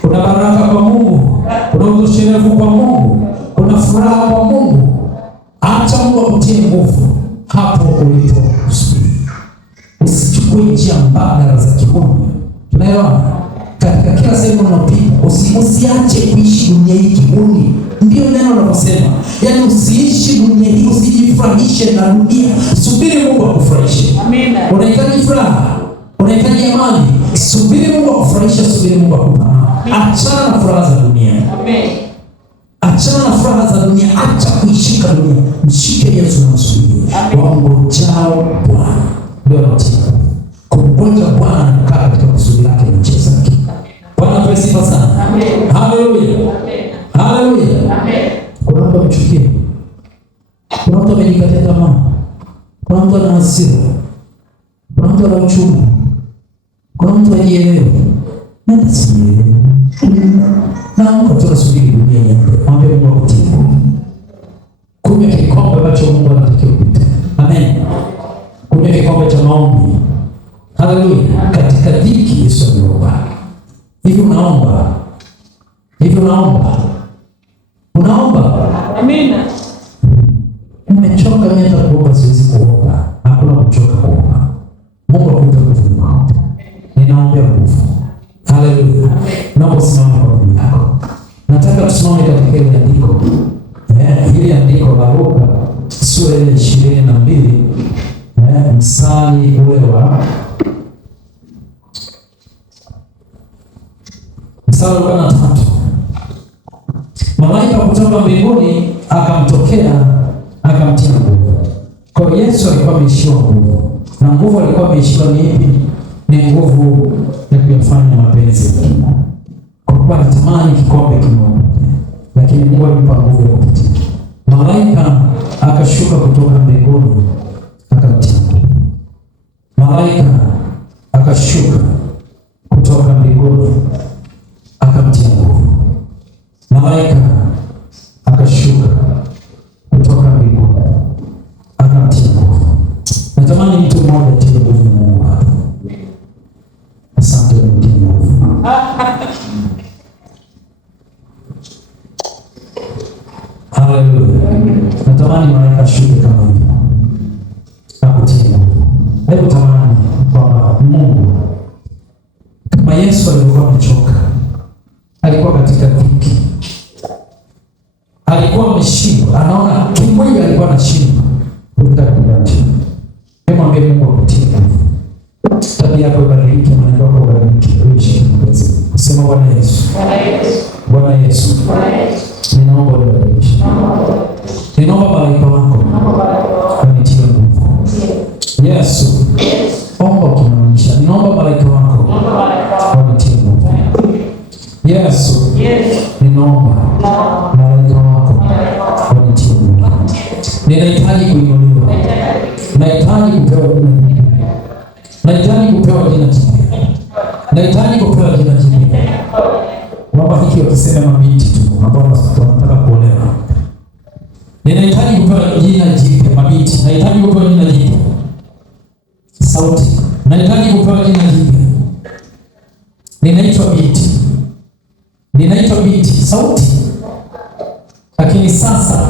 Kuna baraka kwa Mungu. Kuna utosherevu kwa Mungu. Kuna furaha kwa Mungu. Acha Mungu akutie nguvu hapo ulipo. Usichukue njia mbadala za kimungu. Tunaelewana? Katika kila sehemu unapita, usiache kuishi dunia hii kiburi. Ndio neno linalosema. Yaani usiishi dunia hii, usijifurahishe na dunia. Subiri Mungu akufurahishe. Amen. Unahitaji furaha, unahitaji amani. Subiri Mungu akufurahishe, subiri Mungu akupe amani. Achana na furaha za dunia. Amen. Achana na furaha za dunia, acha kuishika dunia. Mshike Yesu na msubiri. Wangojao Bwana ndio wanatia. Kumngoja Bwana ni kukaa katika kusudi lake na njia zake. Bwana apewe sifa sana. Amen. Haleluya. Amen. Haleluya. Amen. Kuna mtu amechukia. Kuna mtu amejikatia tamaa. Kuna mtu ana hasira. Kuna mtu ana uchungu. Kuna mtu hajielewi. Nenda sielewi. Na Mungu tunasubiri dunia iende. Mwambie Mungu Amina. Nimechoka mimi hata kuomba siwezi kuomba. Hakuna kuchoka kuomba. Mungu akupe nguvu wako. Ninaombea nguvu. Haleluya. Naomba usimame kwa miguu yako. Nataka tusimame katika ile andiko. Hili andiko la Luka sura ile 22 mstari ule wa mstari wa 3. Malaika kutoka mbinguni akamtokea akamtia nguvu. Kwa Yesu alikuwa ameishiwa nguvu. Na nguvu alikuwa ameishiwa ni ipi? Ni nguvu ya kuyafanya mapenzi ya Mungu. Kwa kuwa anatamani kikombe kimoja, lakini Mungu alimpa nguvu ya kupitia. Malaika akashuka kutoka mbinguni akamtia nguvu. Malaika akashuka kutoka mbinguni akamtia nguvu. Malaika akashuka kutoka mbinguni akamtia nguvu. Natamani mtu mmoja atie nguvu ya Mungu hapa. Asante mtie nguvu. Haleluya. Natamani malaika ashuke kama hivyo. Akutie nguvu. Hebu tamani kwamba Mungu kama Yesu alikuwa amechoka, alikuwa katika dhiki, alikuwa ameshindwa, anaona kimwili alikuwa anashindwa kutaka kuacha. Hebu mwambie Mungu akutie nguvu. Tabia yako ibadilike, maneno yako ibadilike. Sema Bwana Yesu. Bwana Yesu. Ninaomba ubadilishe. Ninaomba malaika wako wanitie nguvu. Yesu. Omba ukimaanisha. Ninaomba malaika wako wanitie nguvu. Yesu. Ninaomba malaika wako wanitie nguvu. Ninahitaji kuinuliwa. Nahitaji kupewa jina jipya. Nahitaji kupewa jina jipya. Nahitaji kupewa jina jipya. Baba hiki wakisema mabinti tu ambao wanataka kuolewa. Ninahitaji kupewa jina jipya mabinti. Nahitaji kupewa jina jipya. Sauti. Nahitaji kupewa jina jipya. Ninaitwa binti. Ninaitwa binti. Sauti. Lakini sasa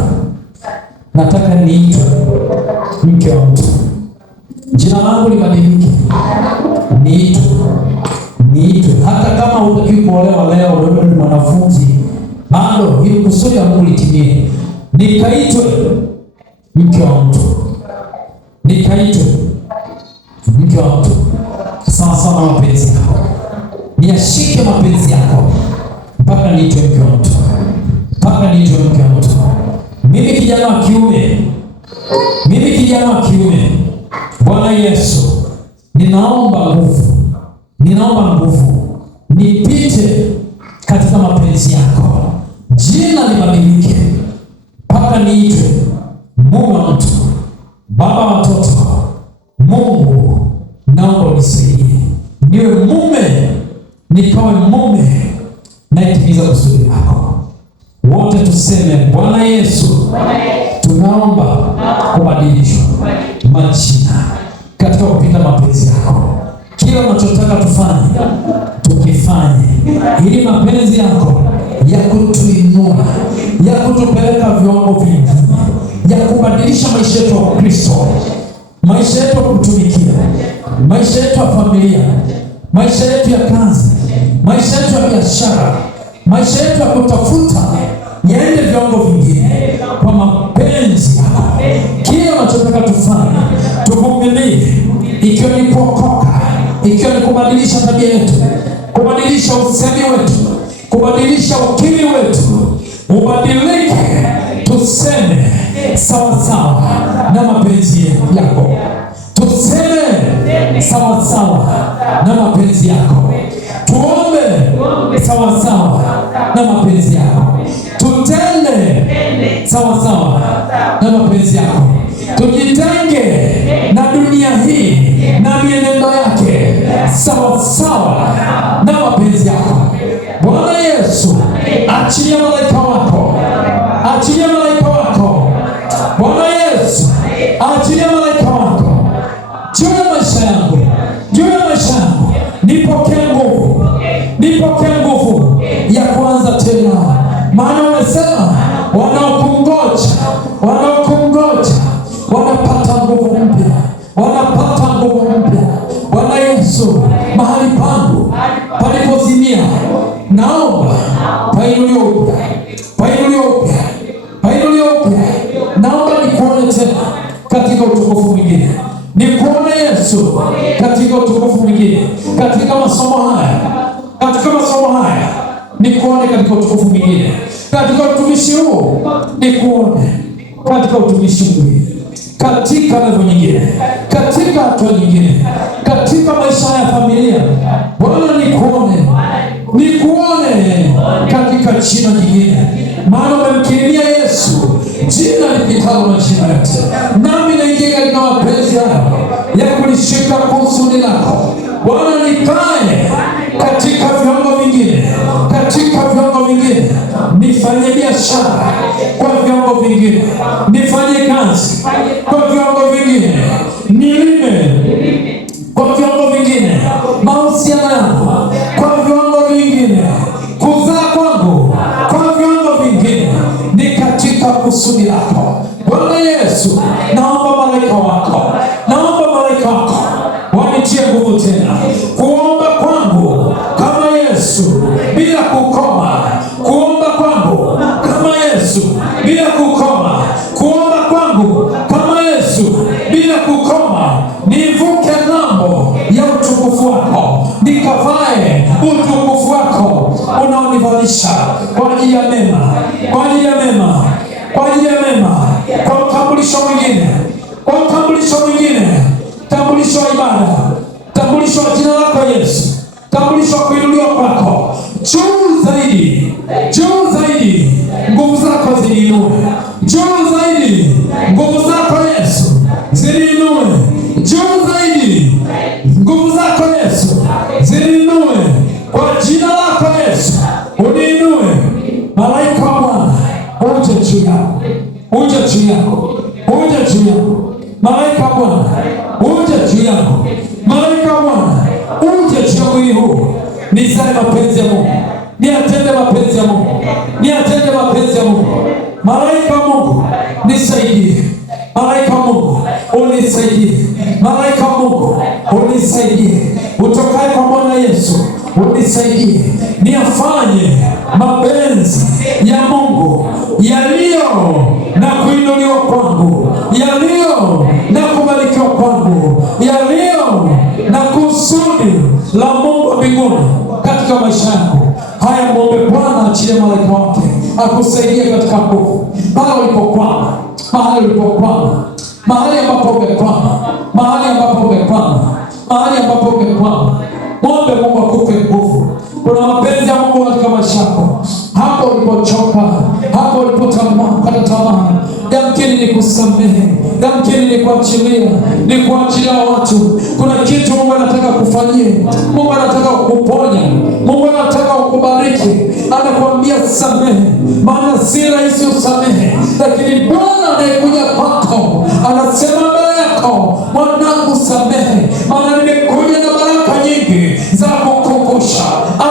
nataka niitwe mke wa mtu. Jina langu libadilike. Niitwe. Hata kama hutaki kuolewa leo, wewe ni mwanafunzi, bado ili kusudi la Mungu litimie. Nikaitwe mke wa mtu. Nikaitwe mke wa mtu. Sawa sawa na mapenzi yako. Niashike mapenzi yako mpaka niitwe mke wa mtu. Mpaka niitwe mke wa mtu. Mimi kijana wa kiume. Bwana Yesu, ninaomba nguvu, nipite katika mapenzi yako. Jina libadilike mpaka niitwe mume wa mtu, baba wa watoto. Mungu, naomba unisaidie niwe mume, nikawe mume naitimiza kusudi lako. Wote tuseme Bwana Yesu, tunaomba kubadilishwa majina katika kupita mapenzi yako. Kila unachotaka tufanye, tukifanye, ili mapenzi yako ya kutuinua, ya kutupeleka viwango vingine, ya kubadilisha maisha yetu ya Kristo, maisha yetu ya kutumikia, maisha yetu ya familia, maisha yetu ya kazi, maisha yetu ya biashara, maisha yetu ya kutafuta yaende viwango vingine kwa mapenzi yako. Kila unachotaka tufanye, tuvumilie, ikiwa ni kuokoka, ikiwa ni kubadilisha tabia yetu, kubadilisha usemi wetu, kubadilisha ukimwi wetu, ubadilike, tuseme sawa sawa na mapenzi yako. Tuseme sawa sawa na mapenzi yako. Tuombe sawa sawa na mapenzi yako. Tutende sawa sawa na mapenzi yako. Tujitenge na dunia hii na mienendo yake sawa sawa na mapenzi yako. Bwana Yesu, achilia malaika wako. Achilia malaika wako. Bwana Yesu, achilia malaika wako juu ya maisha yangu, juu ya maisha yangu. Nipokee nguvu ya kuanza tena, maana umesema wanaokungoja painuliwa upya, painuliwa upya, painuliwa upya. Naomba nikuone tena katika utukufu mwingine, nikuone Yesu katika utukufu mwingine, katika masomo haya, katika masomo haya nikuone katika utukufu mwingine, katika utumishi huu nikuone katika utumishi mwingine, katika level nyingine, katika hatua nyingine, katika maisha ya familia. Bwana nikuone katika jina nyingine, maana umemkirimia Yesu jina lipitalo majina yote. Nami naingia katika mapenzi yako ya kulishika kusudi lako. Bwana, nikae katika viwango vingine, katika viwango vingine, nifanye biashara kwa viwango vingine, nifanye kazi kwa viwango vingine, nilime kwa viwango vingine, mahusiano yangu kwa viwango vingine, kuzaa kwangu kwa viwango vingine, ni katika kusudi lako. Bwana Yesu, naomba malaika wako, naomba malaika wako wanitie nguvu tena, kuomba kwangu kama Yesu bila kukoma, kuomba kwangu kama Yesu bila kukoma, kuomba kwangu kama Yesu bila kukoma, nivuke ng'ambo ya utukufu wako, nikavae utukufu wako unaonivalisha kwa ajili ya mema, kwa ajili ya mema, kwa ajili ya mema, kwa utambulisho mwingine, kwa utambulisho mwingine, tambulisho wa ibada, tambulisho wa jina lako Yesu, tambulisho wa kuinuliwa kwako juu zaidi, juu zaidi. Nguvu zako ziniinue juu zaidi, nguvu zako Yesu ziniinue juu zaidi, nguvu zako Yesu ziniinue kwa jina lako Yesu, uniinue. Malaika wa Bwana uje juu yako, uje juu yako, uje juu yako. Malaika wa Bwana uje juu yako, malaika wa Bwana uje juu ya mwili huu, nizae mapenzi ya Mungu, niatende mapenzi ya Mungu, niatende mapenzi ya Mungu. Malaika wa Mungu nisaidie, malaika wa Mungu unisaidie, malaika wa Mungu unisaidie, utokaye kwa Bwana Yesu unisaidie, niafanye mapenzi ya Mungu yaliyo na kuinuliwa kwangu, yaliyo na kubarikiwa kwangu, yaliyo na kusudi la Mungu mbinguni katika maisha yako haya. Muombe Bwana achilie malaika wake akusaidie katika nguvu, mahali ulipokwama, mahali ulipokwama, mahali ambapo umekwama, mahali ambapo umekwama, mahali ambapo umekwama. Muombe Mungu akupe nguvu. Kuna mapenzi ya Mungu katika maisha yako. Hapo ulipochoka, hapo ulipokata tamaa, yamkini ni kusamehe, yamkini ni kuachilia, ni kuachilia watu. Kuna kitu Mungu anataka kufanyia, Mungu anataka kukuponya, Mungu anataka kukubariki. Anakuambia samehe, maana si rahisi usamehe, lakini Bwana anayekuja kwako anasema mbele yako, mwanangu samehe, maana nimekuja na baraka nyingi za kukumbusha.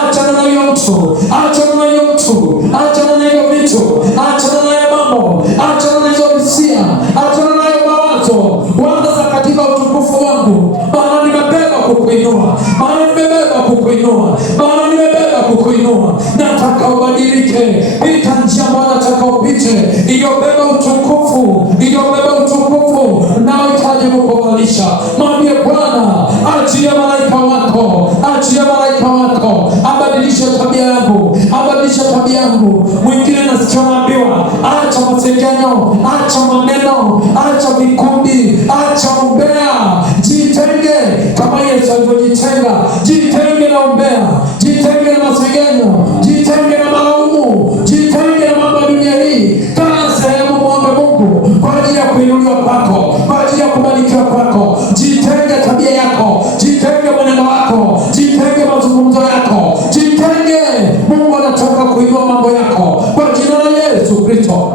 Achana na hiyo mtu, achana na hiyo mtu, achana na hiyo vitu, achana na hiyo mambo, achana na hizo hisia, achana na hiyo mawazo. Wanza katika utukufu wangu, maana nimebeba kukuinua, maana nimebeba kukuinua, maana nimebeba kukuinua. Nataka ubadilike, pita njia ambayo nataka upite, iliyobeba utukufu, iliyobeba utukufu na uhitaji kukuvalisha. Mwambie Bwana, achilia malaika wako, achilia malaika wako abadilishe tabia yangu, abadilishe tabia yangu. Mwingine nasikia naambiwa acha masengenyo, acha maneno, acha vikundi, acha umbea, jitenge kama Yesu alivyojitenga. Jitenge na umbea, jitenge na masengenyo, jitenge na malaumu, jitenge na mambo ya dunia hii. Kaa sehemu, muombe Mungu kwa ajili ya kuinuliwa kwako, kwa ajili ya kubarikiwa kwako. Jitenge tabia yako, jitenge mwenendo wako, jitenge mazungumzo yako, jitenge. Mungu anataka kuinua mambo yako kwa jina la Yesu Kristo,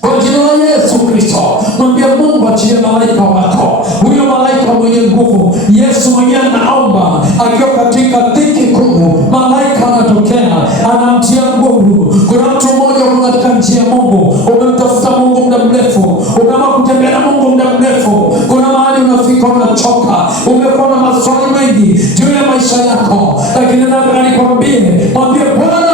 kwa jina la Yesu Kristo. Mwambie Mungu achilie malaika wako, huyo malaika mwenye nguvu. Yesu mwenyewe anaomba akiwa katika dhiki kuu, malaika anatokea anamtia nguvu. Kuna mtu mmoja uko katika njia ya Mungu, umemtafuta Mungu muda mrefu, umeamua kutembea na Mungu muda mrefu. Kuna mahali unafika unachoka, umekuwa na maswali mengi juu ya maisha yako, lakini nataka nikwambie, mwambie Bwana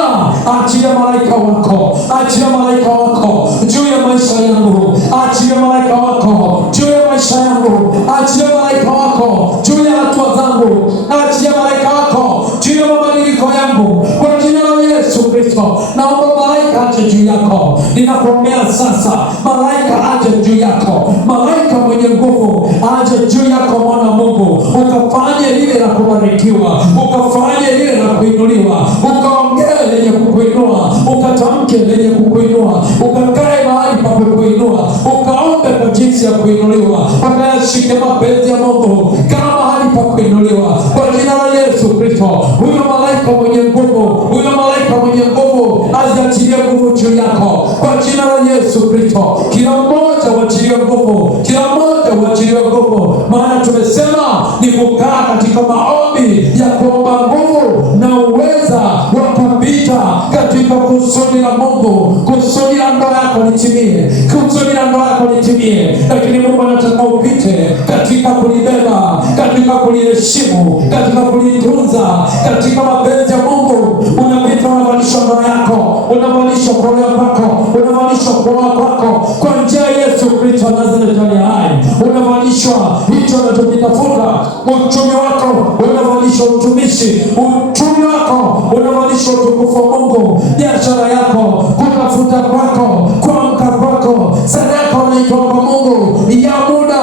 malaika wako juu ya maisha yangu. Achilia malaika wako juu ya maisha yangu. Achilia malaika wako juu ya hatua zangu. Achilia malaika wako juu ya mabadiliko yangu kwa jina la Yesu Kristo. Naomba malaika aje juu yako. Ninakuombea sasa, malaika aje juu yako. Malaika mwenye nguvu aje juu yako, mwana Mungu, ukafanye lile la kubarikiwa, ukafanye lile la kuinuliwa, ukaongee lenye kukuinua, ukatamke lenye kukuinua, ukakae mahali pa kukuinua, ukaombe kwa jinsi ya kuinuliwa, ukayashike mapenzi ya Mungu kama mahali pa kuinuliwa kwa jina la Yesu Kristo. Huyo malaika mwenye nguvu, huyo malaika mwenye nguvu aziachilie nguvu juu yako kwa jina la Yesu Kristo. Kila mmoja uachilie nguvu, kila mmoja uachilie nguvu, maana tumesema ni kukaa katika maombi ya kuomba nguvu na uweza wa kupita katika kusudi la Mungu. Kusudi la ndoa yako litimie, kusudi la ndoa yako litimie, lakini Mungu anataka upite katika kulibeba, katika kuliheshimu, katika kulitunza, katika mapenzi ya Mungu. Unapita unavalisha ndoa yako, unavalisha kuolewa kwako, unavalisha kuoa kwako kwa njia ya Yesu Kristo wa Nazareti aliye hai. Unavalishwa hicho unachokitafuta, uchumi wako unavalishwa utumishi, uchumi wako unavalishwa utukufu wa Mungu, biashara yako, kutafuta kwako, kuamka kwako, sadaka unaitoa kwa Mungu ya muda,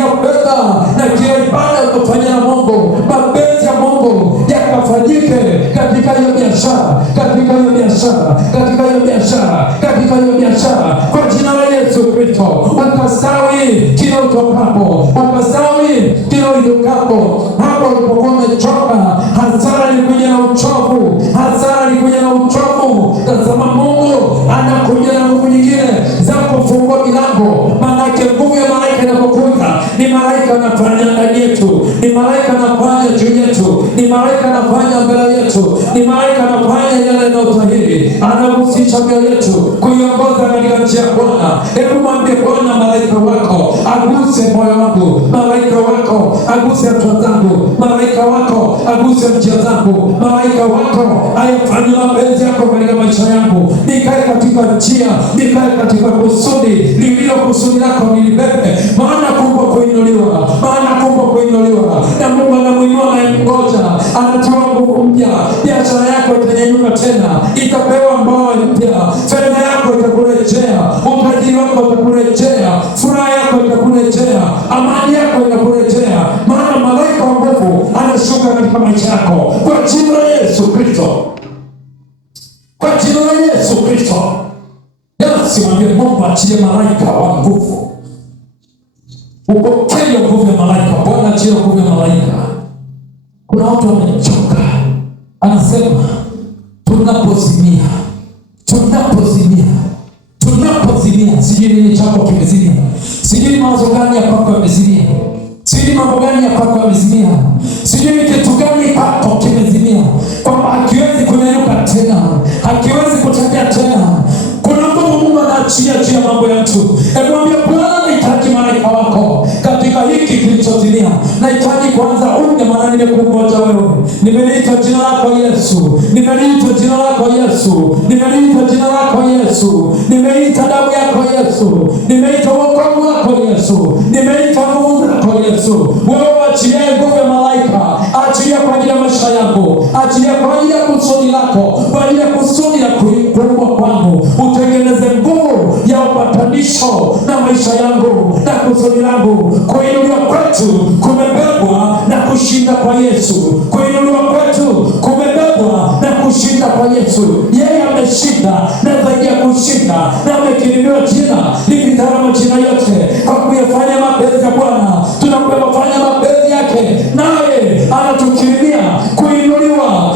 ya fedha na kila ibada unafanya na Mungu, mapenzi ya Mungu yakafanyike katika hiyo biashara, katika hiyo biashara, katika hiyo biashara, katika hiyo biashara kwa jina la Yesu Kristo. Ukastawi kila utokapo, ukastawi kila utokapo. Hapo ulipokuwa umechoka, hasara ilikuja na uchovu, hasara ilikuja na uchovu. Tazama Mungu anakuja na nguvu nyingine za kufungua milango. Maanake nguvu ya malaika inapokuja, ni malaika anafanya ndani yetu, ni malaika anafanya juu yetu, ni malaika anafanya mbele yetu, ni malaika anafanya yale yanayostahili, anahusisha mioyo yetu kuiongoza katika njia ya Bwana. Hebu mwambie Bwana, malaika wako aguse moyo wangu, malaika wako aguse hatua zangu, malaika wako aguse njia zangu, malaika wako ayafanye mapenzi yako katika maisha yangu, nikae katika njia, nikae katika kusudi lililo kusudi lako nilibebe. Maana kubwa kuinuliwa, maana kubwa kuinuliwa, na Mungu anamuinua anayemngoja, anatoa nguvu mpya. Biashara yako itanyanyuka tena, itapewa mbao mpya, fedha yako itakurejea, utajiri wako utakurejea, furaha yako itakurejea, amani yako itakurejea, maana malaika wa nguvu anashuka katika maisha yako kwa jina la Yesu Kristo, kwa jina la Yesu Kristo. Nasi mwambie Mungu achilie malaika wa nguvu, upokee nguvu ya malaika. Bwana achilie nguvu ya malaika. Kuna watu wamechoka, anasema tunapozimia, sijui nini chako kimezimia, sijui mawazo gani ya kwako yamezimia, sijui mambo gani ya kwako yamezimia, sijui kitu gani kwako kimezimia, kwamba hakiwezi kunyanyuka tena, hakiwezi kutembea tena. Kuna nguvu Mungu anaachilia juu ya mambo yetu. Hebu mwambie Bwana, nahitaji malaika wako katika hiki kilichozimia. Nahitaji kuanza upya, maana nimekungoja wewe. Nimeliita jina lako Yesu, nimeliita jina lako Yesu, nimeliita jina lako Yesu, nimeita damu yako Yesu, nimeita wokovu wako Yesu, nimeita nguvu zako Yesu. Wewe achilie nguvu ya malaika, achilia kwa ajili ya maisha yako, achilia kwa ajili ya kusudi lako, kwa ajili ya kusudi la kuumbwa kwangu. Utengeneze nguvu ya upatanisho na maisha yangu na kusudi langu. Kuinuliwa kwetu kumebebwa na kushinda kwa Yesu, kuinuliwa kwetu kumebebwa na kushinda kwa Yesu. Yeye ameshinda na zaidi ya kushinda, na amekirimiwa jina lipitalo majina yote, kwa kuyafanya mapenzi ya Bwana. Tunapofanya mapenzi yake, naye anatukirimia kuinuliwa,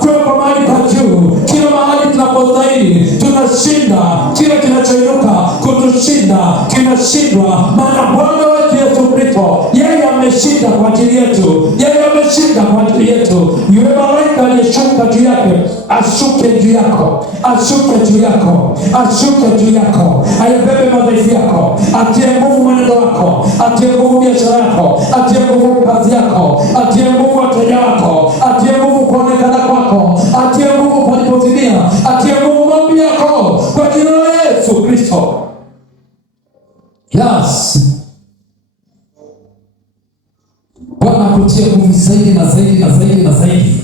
kuwekwa mahali pa juu. Kila mahali tunapostahili tunashinda, kila kinachoinuka kutushinda kinashindwa, maana Bwana wetu Yesu Kristo, yeye ameshinda kwa ajili yetu, yeye ameshinda kwa ajili yetu. Yule malaika aliyeshuka juu yake ashuke juu yako, ashuke juu yako, ashuke juu yako, ayabebe madhaifu yako, atie nguvu mwenendo wako, atie nguvu biashara yako, atie nguvu kazi yako, atie nguvu wateja wako, atie nguvu kuonekana kwako, atie nguvu palipozimia, atie nguvu maombi yako Kristo. Yes. Bwana akutie nguvu zaidi na zaidi na zaidi na zaidi.